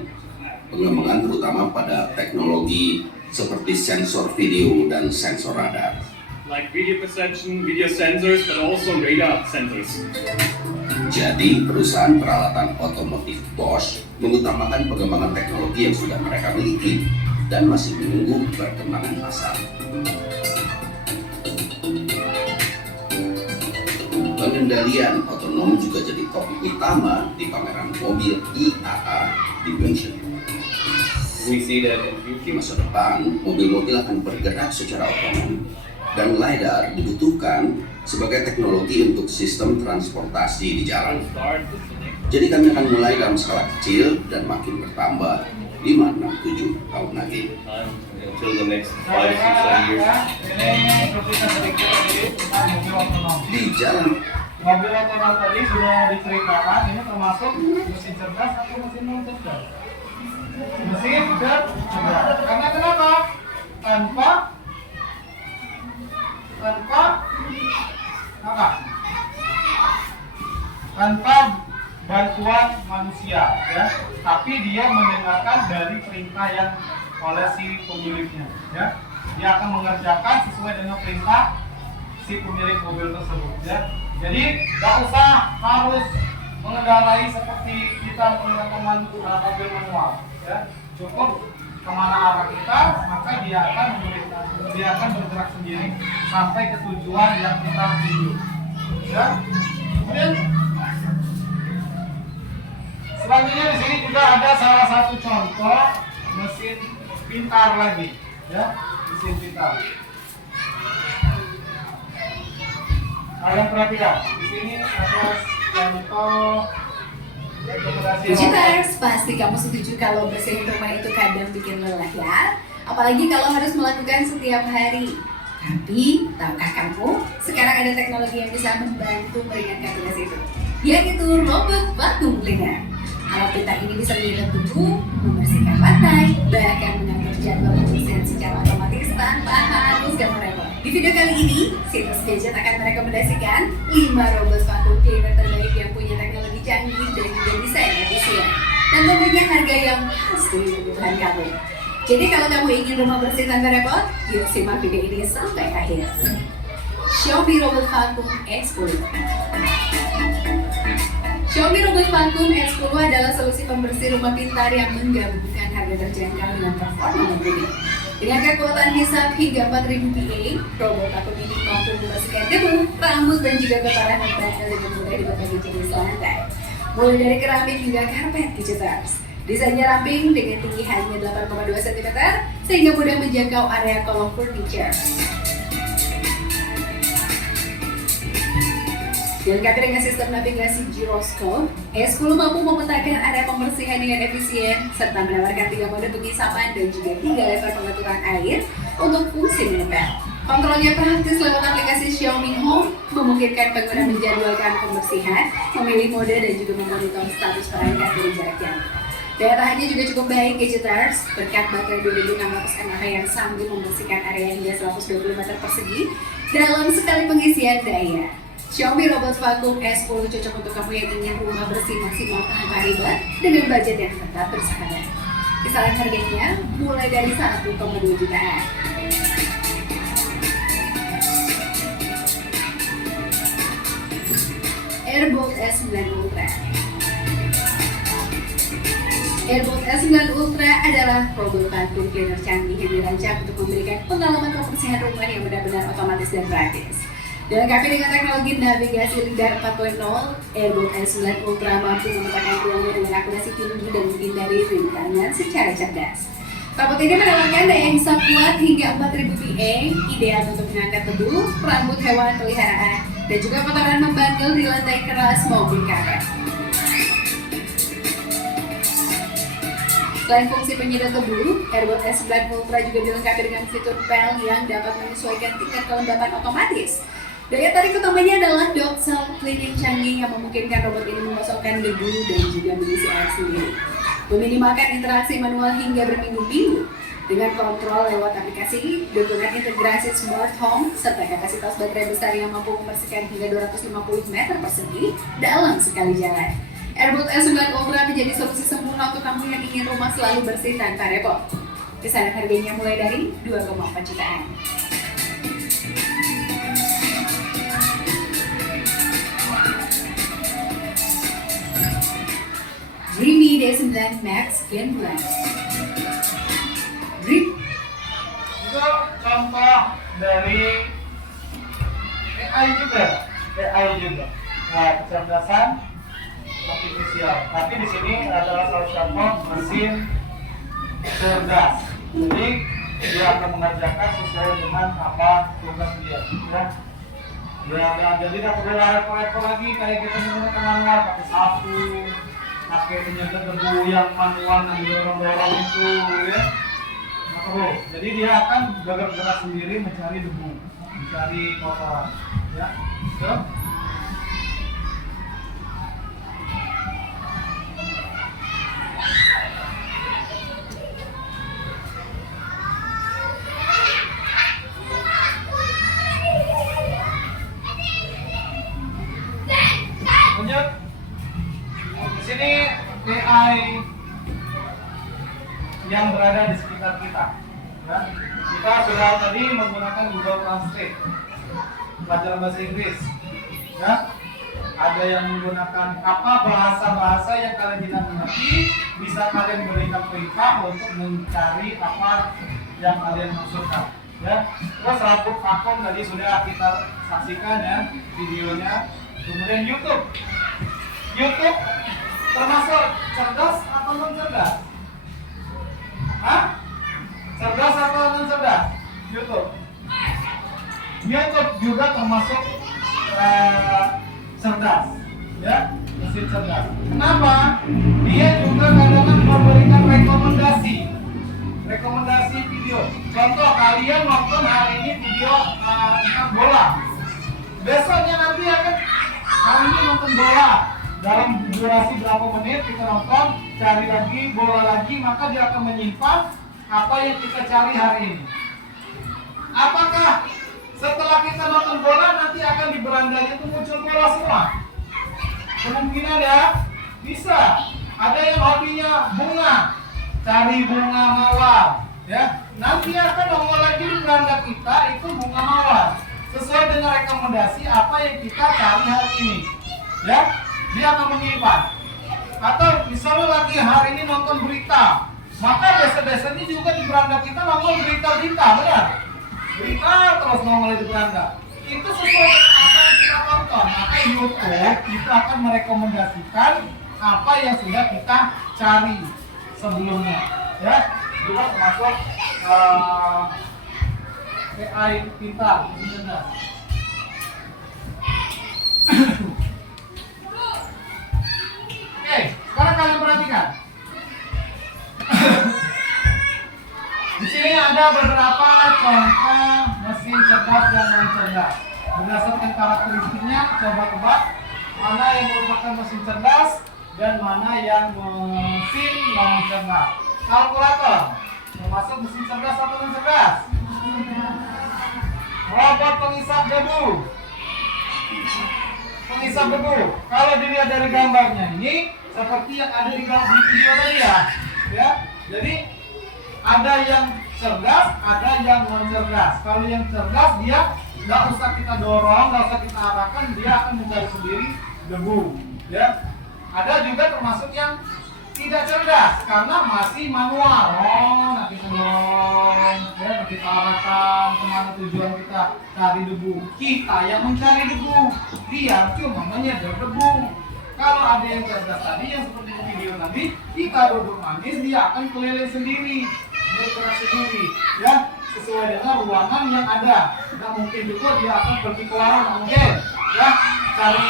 Pengembangan terutama pada teknologi seperti sensor video dan sensor radar. Like video perception, video sensors, but also radar sensors. Jadi perusahaan peralatan otomotif Bosch mengutamakan pengembangan teknologi yang sudah mereka miliki dan masih menunggu perkembangan pasar. Pengendalian otonom juga jadi topik utama di pameran mobil IAA di München. We see that in Di future. masa depan, mobil-mobil akan bergerak secara otonom dan LiDAR dibutuhkan sebagai teknologi untuk sistem transportasi di jalan. Start is the next. Jadi kami akan mulai dalam skala kecil dan makin bertambah 5, 6, 7 tahun lagi. Time until the next Nah, 5, 6, 7 years. ini bercerita sedikit lagi tentang mobil otonom. Di jalan Mobil otonom tadi sudah diceritakan, ini termasuk mesin cerdas atau mesin non cerdas? Mesin cerdas. Karena kenapa? Tanpa apa? Tanpa bantuan manusia, ya. Tapi dia mendengarkan dari perintah yang oleh si pemiliknya, ya. Dia akan mengerjakan sesuai dengan perintah si pemilik mobil tersebut, ya. Jadi nggak usah harus mengendarai seperti kita menggunakan mobil manual, ya. Cukup kemana arah kita, maka dia akan bergerak sendiri sampai ke tujuan yang kita tuju, ya. Kemudian selanjutnya di sini juga ada salah satu contoh mesin pintar lagi, ya, mesin pintar. Kalian perhatikan, di sini ada contoh rekomendasi. Digiters, pasti kamu setuju kalau bersihin rumah itu kadang bikin lelah ya? Apalagi kalau harus melakukan setiap hari. Tapi, tahukah kamu, sekarang ada teknologi yang bisa membantu meringankan tugas itu, yaitu robot vacuum cleaner. Alat pintar ini bisa menyedot debu, membersihkan lantai, bahkan mengatur jadwal pembersihan secara otomatis tanpa harus kamu repot. Di video kali ini, Situs Gadget akan merekomendasikan 5 robot vacuum cleaner terbaik yang punya teknologi canggih dan juga desain efisien, dan tentunya harga yang pas dengan kebutuhan kamu. Jadi kalau kamu ingin rumah bersih tanpa repot, yuk simak video ini sampai akhir. Xiaomi Robot Vacuum X10. Xiaomi Robot Vacuum X10 adalah solusi pembersih rumah pintar yang menggabungkan harga terjangkau dengan performa mumpuni. Dengan kekuatan hisap hingga 4000 PA, robot vakum ini mampu membersihkan debu, rambut, dan juga kotoran membantu dengan mudah di berbagai jenis lantai. Mulai dari keramik hingga karpet Gadgeters. Desainnya ramping dengan tinggi hanya 8,2 cm sehingga mudah menjangkau area kolong furniture. Dilengkapi dengan sistem navigasi gyroscope, S10 mampu memetakan area pembersihan dengan efisien serta menawarkan 3 mode pengisapan dan juga 3 level pengaturan air untuk fungsi menempel. Kontrolnya praktis lewat aplikasi Xiaomi Home, memungkinkan pengguna menjadwalkan pembersihan, memilih mode dan juga memonitor status perangkat dari jarak jauh. Daya tahannya juga cukup baik Gadgeters, berkat baterai 2600 mAh yang sanggup membersihkan area hingga 120 meter persegi dalam sekali pengisian daya. Xiaomi Robot Vacuum S10 cocok untuk kamu yang ingin rumah bersih maksimal tanpa ribet dengan budget yang tetap bersahabat. Kisaran harganya mulai dari 1,2 jutaan. Airbolt S9 Ultra. Airbolt S9 Ultra adalah robot vacuum cleaner canggih yang dirancang untuk memberikan pengalaman pembersihan rumah yang benar-benar otomatis dan praktis. Dilengkapi dengan teknologi navigasi LiDAR 4.0, Airbolt S9 Ultra mampu memetakan ruangnya dengan akurasi tinggi dan menghindari rintangan secara cerdas. Robot ini menawarkan daya hisap kuat hingga 4000 PA, ideal untuk mengangkat debu, rambut hewan peliharaan, dan juga kotoran membandel di lantai keras maupun karpet. Selain fungsi penyedot debu, Airbolt S9 Ultra juga dilengkapi dengan fitur pel yang dapat menyesuaikan tingkat kelembapan otomatis. Daya tarik utamanya adalah dot cell cleaning canggih yang memungkinkan robot ini mengosongkan debu dan juga mengisi air sendiri, meminimalkan interaksi manual hingga berminggu-minggu. Dengan kontrol lewat aplikasi, dukungan integrasi smart home, serta kapasitas baterai besar yang mampu membersihkan hingga 250 meter persegi dalam sekali jalan. Airbolt S9 Ultra menjadi solusi sempurna untuk kamu yang ingin rumah selalu bersih tanpa repot. Kisaran harganya mulai dari 2,4 jutaan. Dreamy D9 Max Gen Plus. Itu contoh dari AI juga. Nah, kecerdasan artifisial. Tapi di sini adalah salah contoh mesin cerdas. Jadi dia akan mengajarkan sesuai dengan apa tugas dia. Ya, jadi tidak perlu repot-repot lagi kayak kita menggunakan manual pakai sapu, pakai penyedot debu yang manual yang dorong-dorong itu, ya. Nggak perlu. Jadi dia akan bergerak sendiri mencari debu, mencari kotoran, ya. So, lanjut. Di sini AI yang berada di sekitar kita. Ya. Kita sudah tadi menggunakan Google Translate, pelajaran bahasa Inggris. Ya. Ada yang menggunakan apa bahasa-bahasa yang kalian tidak mengerti, bisa kalian berikan perintah untuk mencari apa yang kalian maksudkan. Ya. Terus rambut vakum tadi sudah kita saksikan ya videonya. Kemudian YouTube termasuk cerdas atau non cerdas? Hah? Cerdas atau non cerdas? YouTube juga termasuk cerdas, ya, mesin cerdas. Kenapa? Dia juga kadang-kadang memberikan rekomendasi video. Contoh, kalian nonton hari ini video tentang bola. Besoknya nanti akan hari ini nonton bola. Dalam durasi berapa menit kita nonton, cari lagi, bola lagi, maka dia akan menyimpan apa yang kita cari hari ini. Apakah setelah kita nonton bola nanti akan di berandanya itu muncul bola semua? Kemungkinan ya, bisa. Ada yang hobinya bunga, cari bunga mawar, ya. Nanti akan nongol lagi di beranda kita itu bunga mawar, sesuai dengan rekomendasi apa yang kita cari hari ini, ya. Dia akan menyimpan. Atau misalnya lagi hari ini nonton berita, Maka biasa-biasanya juga di beranda kita nongol berita-berita, benar? Berita terus nongol di beranda. Itu sesuai dengan apa yang kita tonton. Maka YouTube itu akan merekomendasikan apa yang sudah kita cari sebelumnya, ya. Juga termasuk AI pintar, cerdas. Oke, sekarang kalian perhatikan. Di sini ada beberapa contoh mesin cerdas dan non cerdas. Berdasarkan karakteristiknya, coba tebak mana yang merupakan mesin cerdas dan mana yang mesin non cerdas. Kalkulator termasuk mesin cerdas atau non cerdas? Robot pengisap debu. Pengisap debu. Kalau dilihat dari gambarnya ini seperti yang ada di video tadi ya. Jadi ada yang cerdas, ada yang non cerdas. Kalau yang cerdas dia nggak usah kita dorong, nggak usah kita arahkan, dia akan mencari sendiri debu. Ya. Ada juga termasuk yang tidak cerdas karena masih manual. Nanti kita dorong, ya, kita arahkan kemana tujuan kita cari debu. Kita yang mencari debu, dia cuma menyedot debu. Kalau ada yang cerdas tadi yang seperti di video tadi, kita duduk manis, dia akan keliling sendiri, bergerak sendiri, ya, sesuai dengan ruangan yang ada. Tidak mungkin juga dia akan pergi ke warung, mungkin, ya, cari,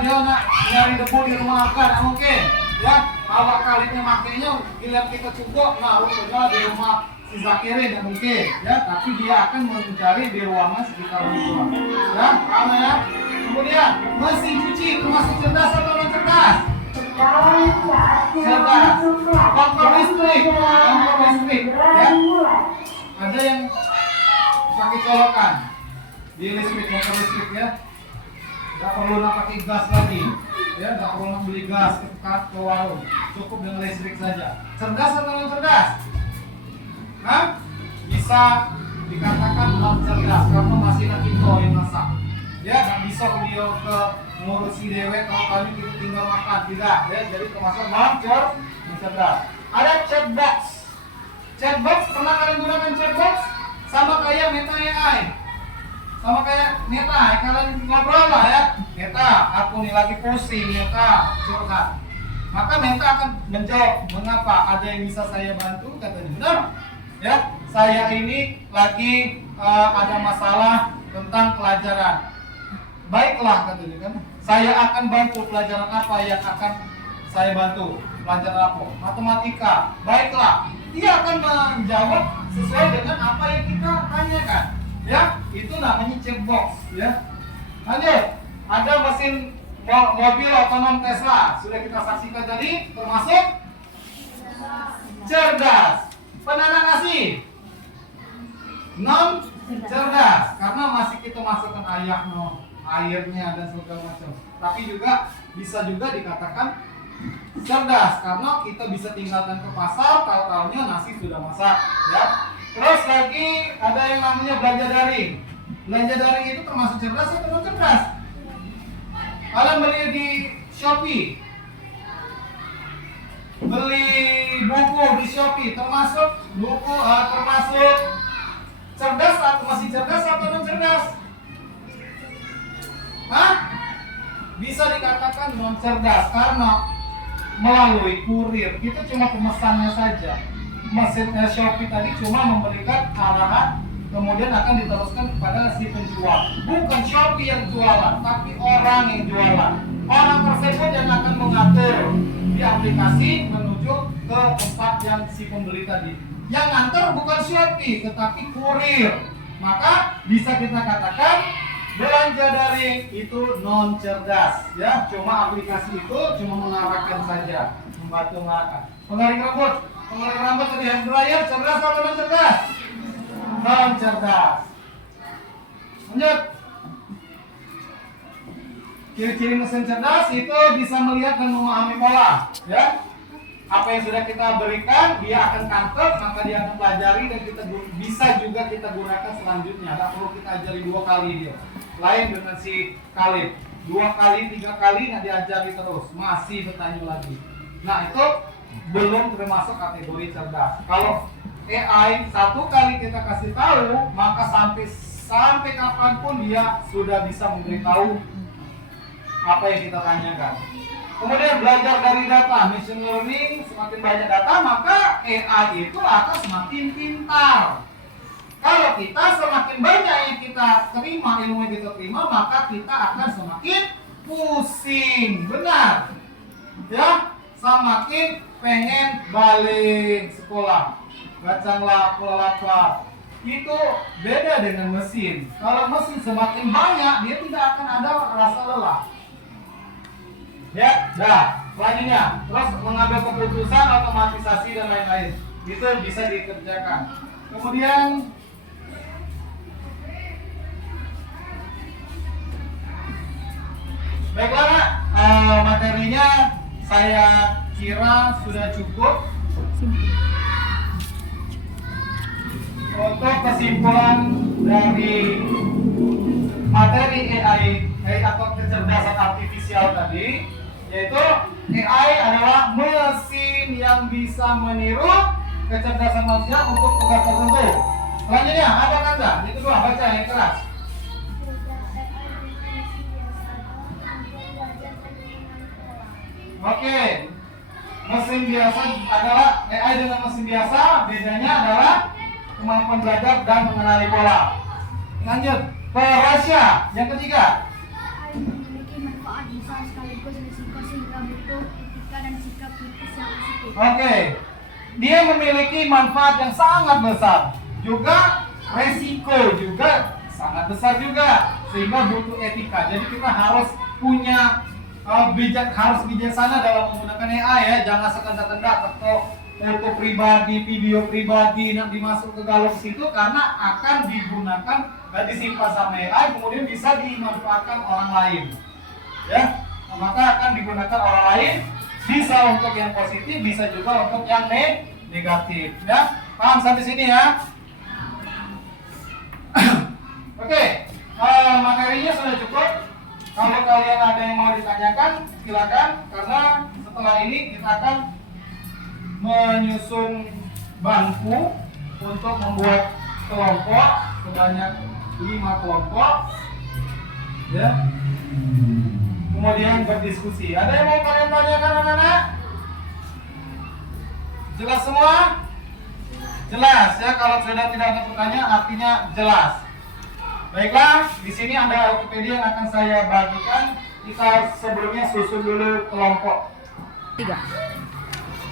dia nak nyari debu di rumah apa, mungkin, ya, awak kalinya makainya, dilihat kita cukup, nah rupanya di rumah si Zakirin, tidak mungkin, ya, tapi dia akan mencari di ruangan sekitar rumah, ya, paham ya. Kemudian mesin cuci termasuk cerdas atau non cerdas? Cerdas. Kompor listrik, ya. Ada yang pakai colokan di listrik, kompor listrik, ya. Gak perlu nak pakai gas lagi, ya. Gak perlu nak beli gas ke warung, cukup dengan listrik saja. Cerdas atau non cerdas? Hah? Bisa dikatakan non cerdas karena masih nak kita yang masak. Ya, nggak bisa beliau ke ngurusi dewek kalau kami kita tinggal makan, tidak, ya. Jadi termasuk non cerdas. Ada chatbox. Chatbox pernah kalian gunakan chatbox? Sama kayak Meta AI. Sama kayak Meta AI, kalian ngobrol lah ya. Meta, aku nih lagi pusing, Meta, curhat. Maka Meta akan menjawab, mengapa, ada yang bisa saya bantu? Katanya, benar? Ya, saya ini lagi ada masalah tentang pelajaran. Baiklah, katanya kan, saya akan bantu. Pelajaran apa yang akan saya bantu? Pelajaran apa? Matematika. Baiklah, dia akan menjawab sesuai dengan apa yang kita tanyakan. Ya, itu namanya chatbox. Ya, lanjut. Ada mesin mobil otonom Tesla, sudah kita saksikan tadi, termasuk cerdas. Penanak nasi, non cerdas, karena masih kita masukkan airnya dan segala macam. Tapi juga bisa juga dikatakan cerdas karena kita bisa tinggalkan ke pasar, tahu-tahunya nasi sudah masak, ya. Terus lagi ada yang namanya belanja daring. Belanja daring itu termasuk cerdas atau non cerdas? Kalian beli di Shopee, beli buku di Shopee, termasuk buku termasuk cerdas atau masih cerdas atau non cerdas? Hah? Bisa dikatakan non cerdas karena melalui kurir itu cuma pemesannya saja. Mesin Shopee tadi cuma memberikan arahan, kemudian akan diteruskan kepada si penjual. Bukan Shopee yang jualan, tapi orang yang jualan. Orang tersebut yang akan mengatur di aplikasi menuju ke tempat yang si pembeli tadi. Yang nganter bukan Shopee, tetapi kurir. Maka bisa kita katakan belanja daring itu non cerdas, ya. Cuma aplikasi itu cuma mengarahkan saja, membantu mengarahkan. Pengering rambut tadi hand dryer cerdas atau non cerdas? Non cerdas. Lanjut. Ciri-ciri mesin cerdas itu bisa melihat dan memahami pola, ya. Apa yang sudah kita berikan, dia akan tangkap, maka dia akan pelajari dan kita bisa juga kita gunakan selanjutnya. Tidak perlu kita ajari 2 kali dia. Lain dengan si Khalid, 2 kali, 3 kali nggak diajari terus, masih bertanya lagi. Nah itu belum termasuk kategori cerdas. Kalau AI satu kali kita kasih tahu, maka sampai kapanpun dia sudah bisa memberitahu apa yang kita tanyakan. Kemudian belajar dari data, machine learning, semakin banyak data maka AI itu akan semakin pintar. Kalau kita semakin banyak yang kita terima, ilmu yang kita terima, maka kita akan semakin pusing, benar? Ya, semakin pengen balik sekolah, bacalah pola lapar. Itu beda dengan mesin. Kalau mesin semakin banyak, dia tidak akan ada rasa lelah. Ya, selanjutnya, terus mengambil keputusan, otomatisasi dan lain-lain. Itu bisa dikerjakan. Kemudian baiklah Nak, materinya saya kira sudah cukup. Untuk kesimpulan dari materi AI atau kecerdasan artifisial tadi, yaitu AI adalah mesin yang bisa meniru kecerdasan manusia untuk tugas tertentu. Selanjutnya, ada kata? Itu dua, baca yang keras. Oke, mesin biasa adalah AI dengan mesin biasa, bedanya adalah kemampuan belajar dan mengenali pola. Lanjut ke Rasya, yang ketiga. AI memiliki manfaat besar sekaligus risiko sehingga butuh etika dan sikap kritis yang positif. Oke, dia memiliki manfaat yang sangat besar, juga resiko juga sangat besar juga, sehingga butuh etika. Jadi kita harus punya harus bijaksana dalam menggunakan AI ya, jangan sekendak-kendak atau foto pribadi, video pribadi nanti masuk ke galau situ karena akan digunakan dan disimpan sama AI kemudian bisa dimanfaatkan orang lain. Ya, maka akan digunakan orang lain bisa untuk yang positif, bisa juga untuk yang negatif. Ya, paham sampai sini ya? Oke, materinya sudah cukup. Kalau kalian ada yang mau ditanyakan, silakan. Karena setelah ini kita akan menyusun bangku untuk membuat kelompok sebanyak 5 kelompok, ya. Kemudian berdiskusi. Ada yang mau kalian tanyakan anak-anak? Jelas semua? Jelas ya. Kalau sudah tidak ada pertanyaan, artinya jelas. Baiklah, di sini ada Wikipedia yang akan saya bagikan. Kita sebelumnya susun dulu kelompok. 3.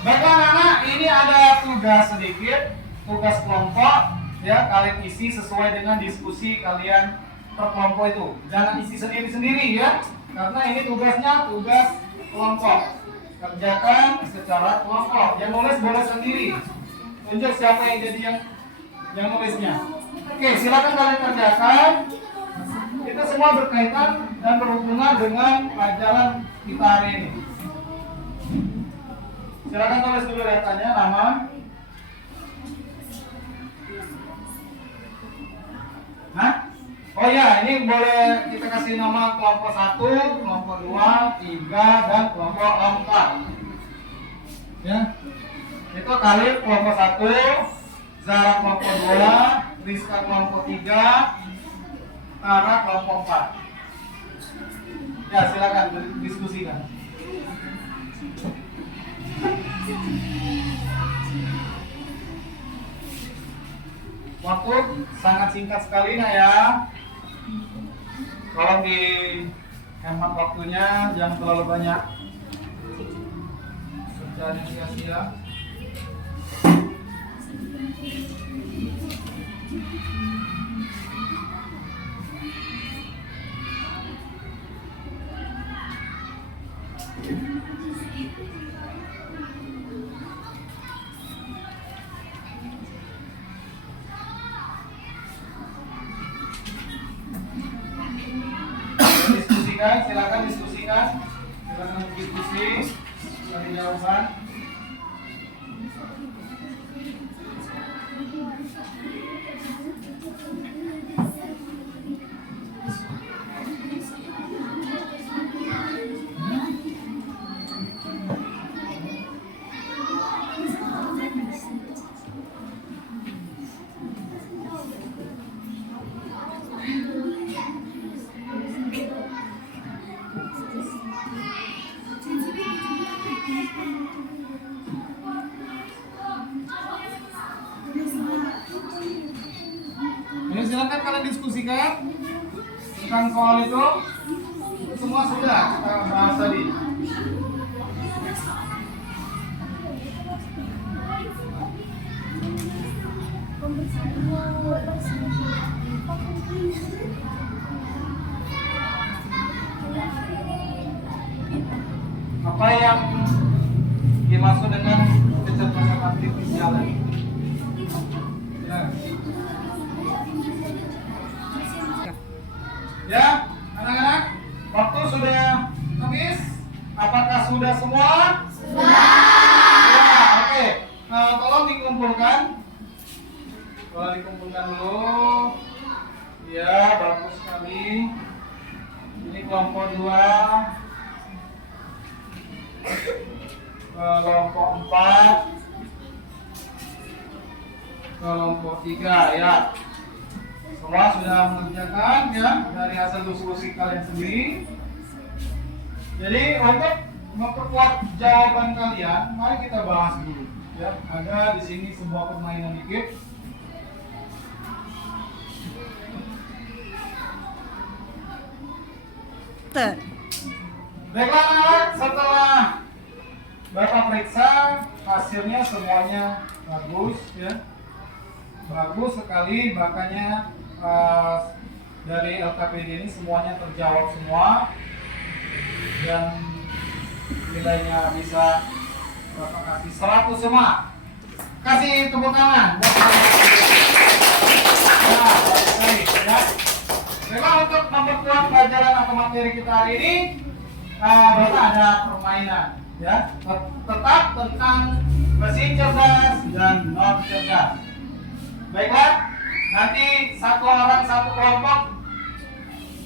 Baiklah anak-anak, ini ada tugas sedikit, tugas kelompok. Ya, kalian isi sesuai dengan diskusi kalian per kelompok itu. Jangan isi sendiri-sendiri ya, karena ini tugasnya tugas kelompok. Kerjakan secara kelompok. Yang nulis boleh sendiri. Tunjuk siapa yang jadi yang nulisnya. Oke, silakan kalian kerjakan. Itu semua berkaitan dan berhubungan dengan pelajaran kita hari ini. Silakan tulis dulu datanya, nama. Hah? Oh ya, ini boleh kita kasih nama kelompok 1, kelompok 2, 3, dan kelompok 4. Ya. Itu kali kelompok 1, Zara kelompok 2, Rizka kelompok 3, Tara kelompok 4. Ya, silakan diskusikan. Waktu sangat singkat sekali nah ya. Tolong dihemat waktunya, jangan terlalu banyak kerjaan yang sia-sia. Silakan diskusikan, silakan diskusi, cari jawaban. didiskusikan tentang soal itu? Semua sudah kita bahas tadi. Apa yang dimaksud dengan kecerdasan artifisial? Ya, anak-anak, waktu sudah habis. Apakah sudah semua? Sudah. Ya, oke. Tolong dikumpulkan. Tolong dikumpulkan dulu. Ya, bagus sekali. Ini kelompok 2. Kelompok 4. Kelompok 3 ya. Semua sudah mengerjakan ya dari hasil diskusi kalian sendiri. Jadi untuk memperkuat jawaban kalian, mari kita bahas dulu ya. Ada di sini sebuah permainan dikit. Baiklah anak, setelah Bapak periksa hasilnya semuanya bagus ya. Bagus sekali, makanya dari LKPD ini semuanya terjawab semua dan nilainya bisa Bapak kasih 100 semua. Kasih tepuk tangan buat nah, bagus sekali ya. Memang untuk memperkuat pelajaran atau materi kita hari ini Bapak ada permainan ya, tetap tentang mesin cerdas dan non cerdas. Baiklah, nanti satu orang satu kelompok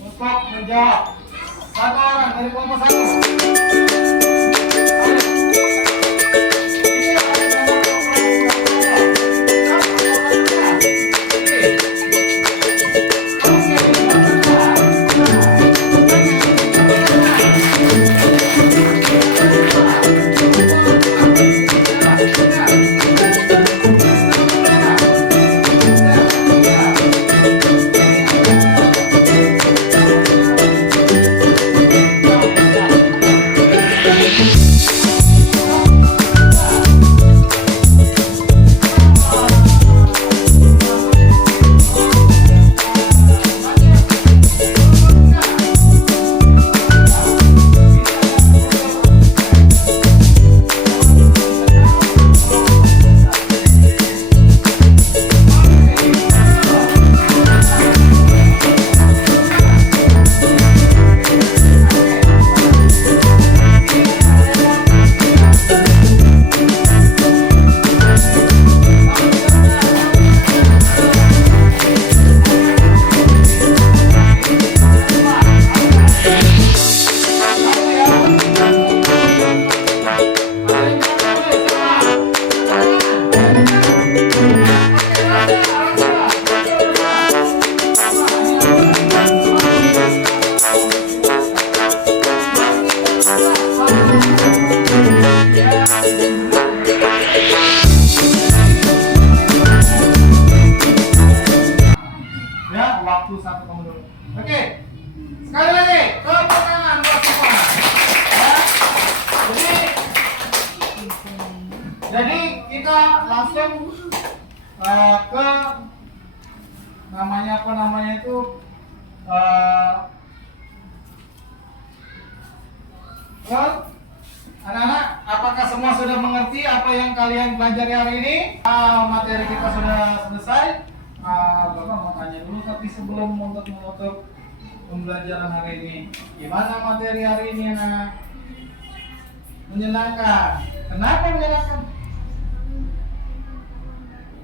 untuk menjawab. Satu orang dari kelompok 1. Waktu 1 kamu dulu. Oke. Sekali lagi, tepuk tangan buat semua. Ya. Jadi kita langsung ke namanya itu ke anak-anak, apakah semua sudah mengerti apa yang kalian pelajari hari ini? Materi kita sudah selesai. Bapak mau tanya dulu, tapi sebelum menutup pembelajaran hari ini, gimana materi hari ini anak? Menyenangkan. Kenapa menyenangkan?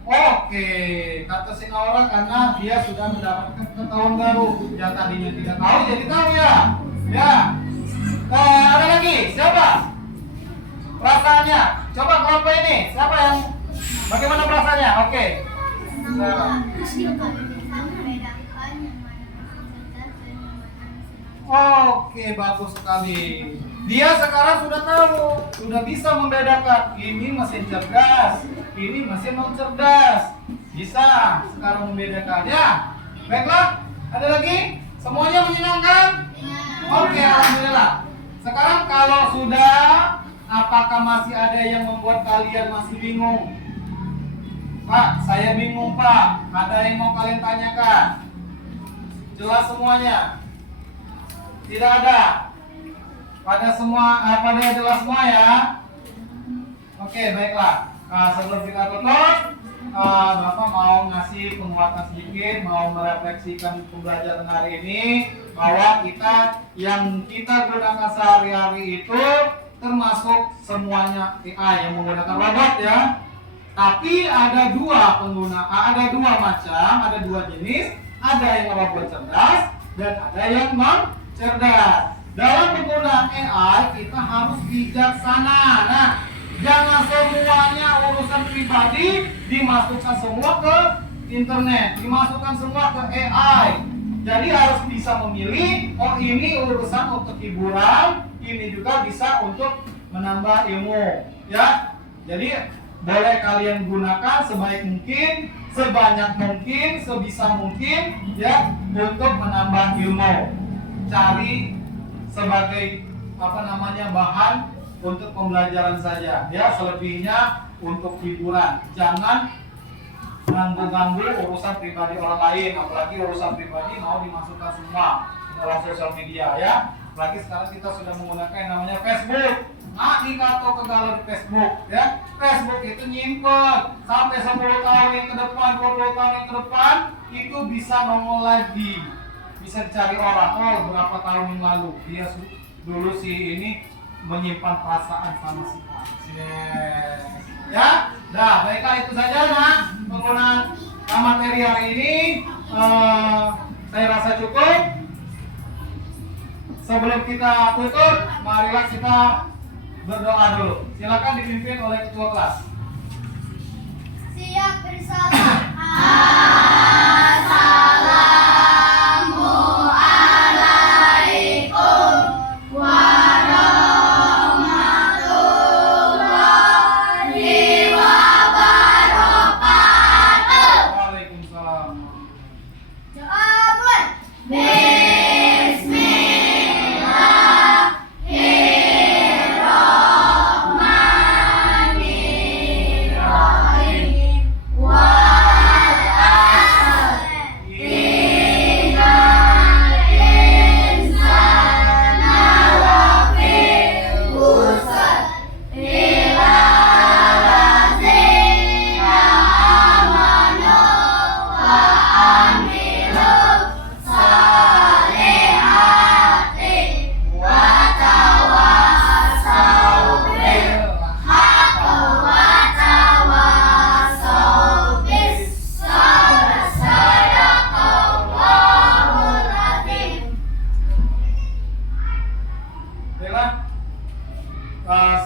Oke, kata Sinaora karena dia sudah mendapatkan pengetahuan baru yang tadinya tidak tahu jadi tahu ya. Ya. Ada lagi siapa? Perasaannya. Coba kelompok ini, siapa yang bagaimana perasaannya? Oke. Oke, bagus sekali. Dia sekarang sudah tahu, sudah bisa membedakan ini mesin cerdas, ini mesin non cerdas. Bisa sekarang membedakannya. Baiklah, ada lagi? Semuanya menyenangkan? Oke, alhamdulillah. Sekarang kalau sudah, apakah masih ada yang membuat kalian masih bingung? Pak, saya bingung Pak. Ada yang mau kalian tanyakan? Jelas semuanya? Tidak ada? Pada jelas semua ya? Oke, baiklah. Nah, sebelum kita tutup, Bapak mau ngasih penguatan sedikit, mau merefleksikan pembelajaran hari ini bahwa yang kita gunakan sehari-hari itu termasuk semuanya AI yang menggunakan robot ya. Tapi ada dua macam, ada dua jenis, ada yang robot cerdas dan ada yang non cerdas. Dalam penggunaan AI kita harus bijaksana. Nah, jangan semuanya urusan pribadi dimasukkan semua ke internet, dimasukkan semua ke AI. Jadi harus bisa memilih, oh ini urusan untuk hiburan, ini juga bisa untuk menambah ilmu, ya. Jadi boleh kalian gunakan sebaik mungkin, sebanyak mungkin, sebisa mungkin, ya, untuk menambah ilmu. Cari sebagai bahan untuk pembelajaran saja, ya. Selebihnya untuk hiburan. Jangan ganggu urusan pribadi orang lain, apalagi urusan pribadi mau dimasukkan semua dalam sosial media, ya. Apalagi sekarang kita sudah menggunakan yang namanya Facebook. Nah, dikatakan ke galeri Facebook, ya. Facebook itu nyimpen sampai 10 tahun yang ke depan, 20 tahun yang ke depan, itu bisa nongol lagi. Bisa dicari orang, oh berapa tahun yang lalu dia dulu si ini menyimpan perasaan sama si A. Yes. Ya, dah baiklah itu saja nah penggunaan materi hari ini. Saya rasa cukup. Sebelum kita tutup, marilah kita berdoa dulu. Silakan dipimpin oleh ketua kelas. Siap bersalah. Waalaikumsalam. Jawaban.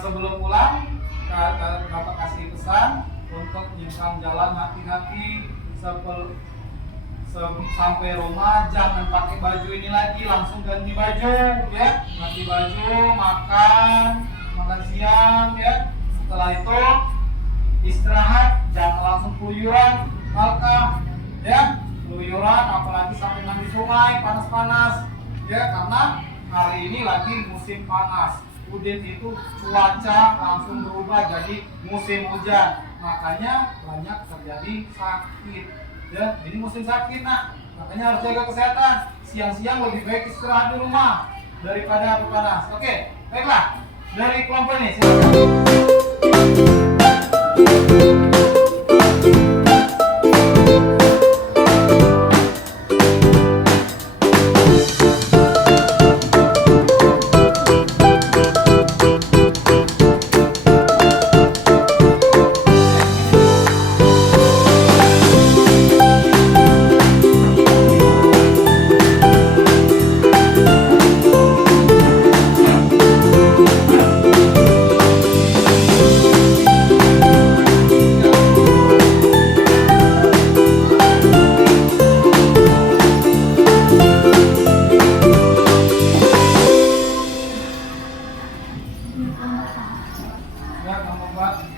Sebelum pulang, Bapak kasih pesan untuk nyebrang jalan hati-hati sampai rumah. Jangan pakai baju ini lagi, langsung ganti baju, ya. Ganti baju, makan siang, ya. Setelah itu istirahat, jangan langsung keluyuran, ya. Keluyuran, apalagi sampai mandi sungai panas-panas, ya. Karena hari ini lagi musim panas. Kemudian itu cuaca langsung berubah jadi musim hujan, makanya banyak terjadi sakit, ya. Ini musim sakit, nah makanya harus jaga kesehatan. Siang-siang lebih baik istirahat di rumah daripada panas. Oke, baiklah, dari kelompok ini silakan. Ya, nomor 4.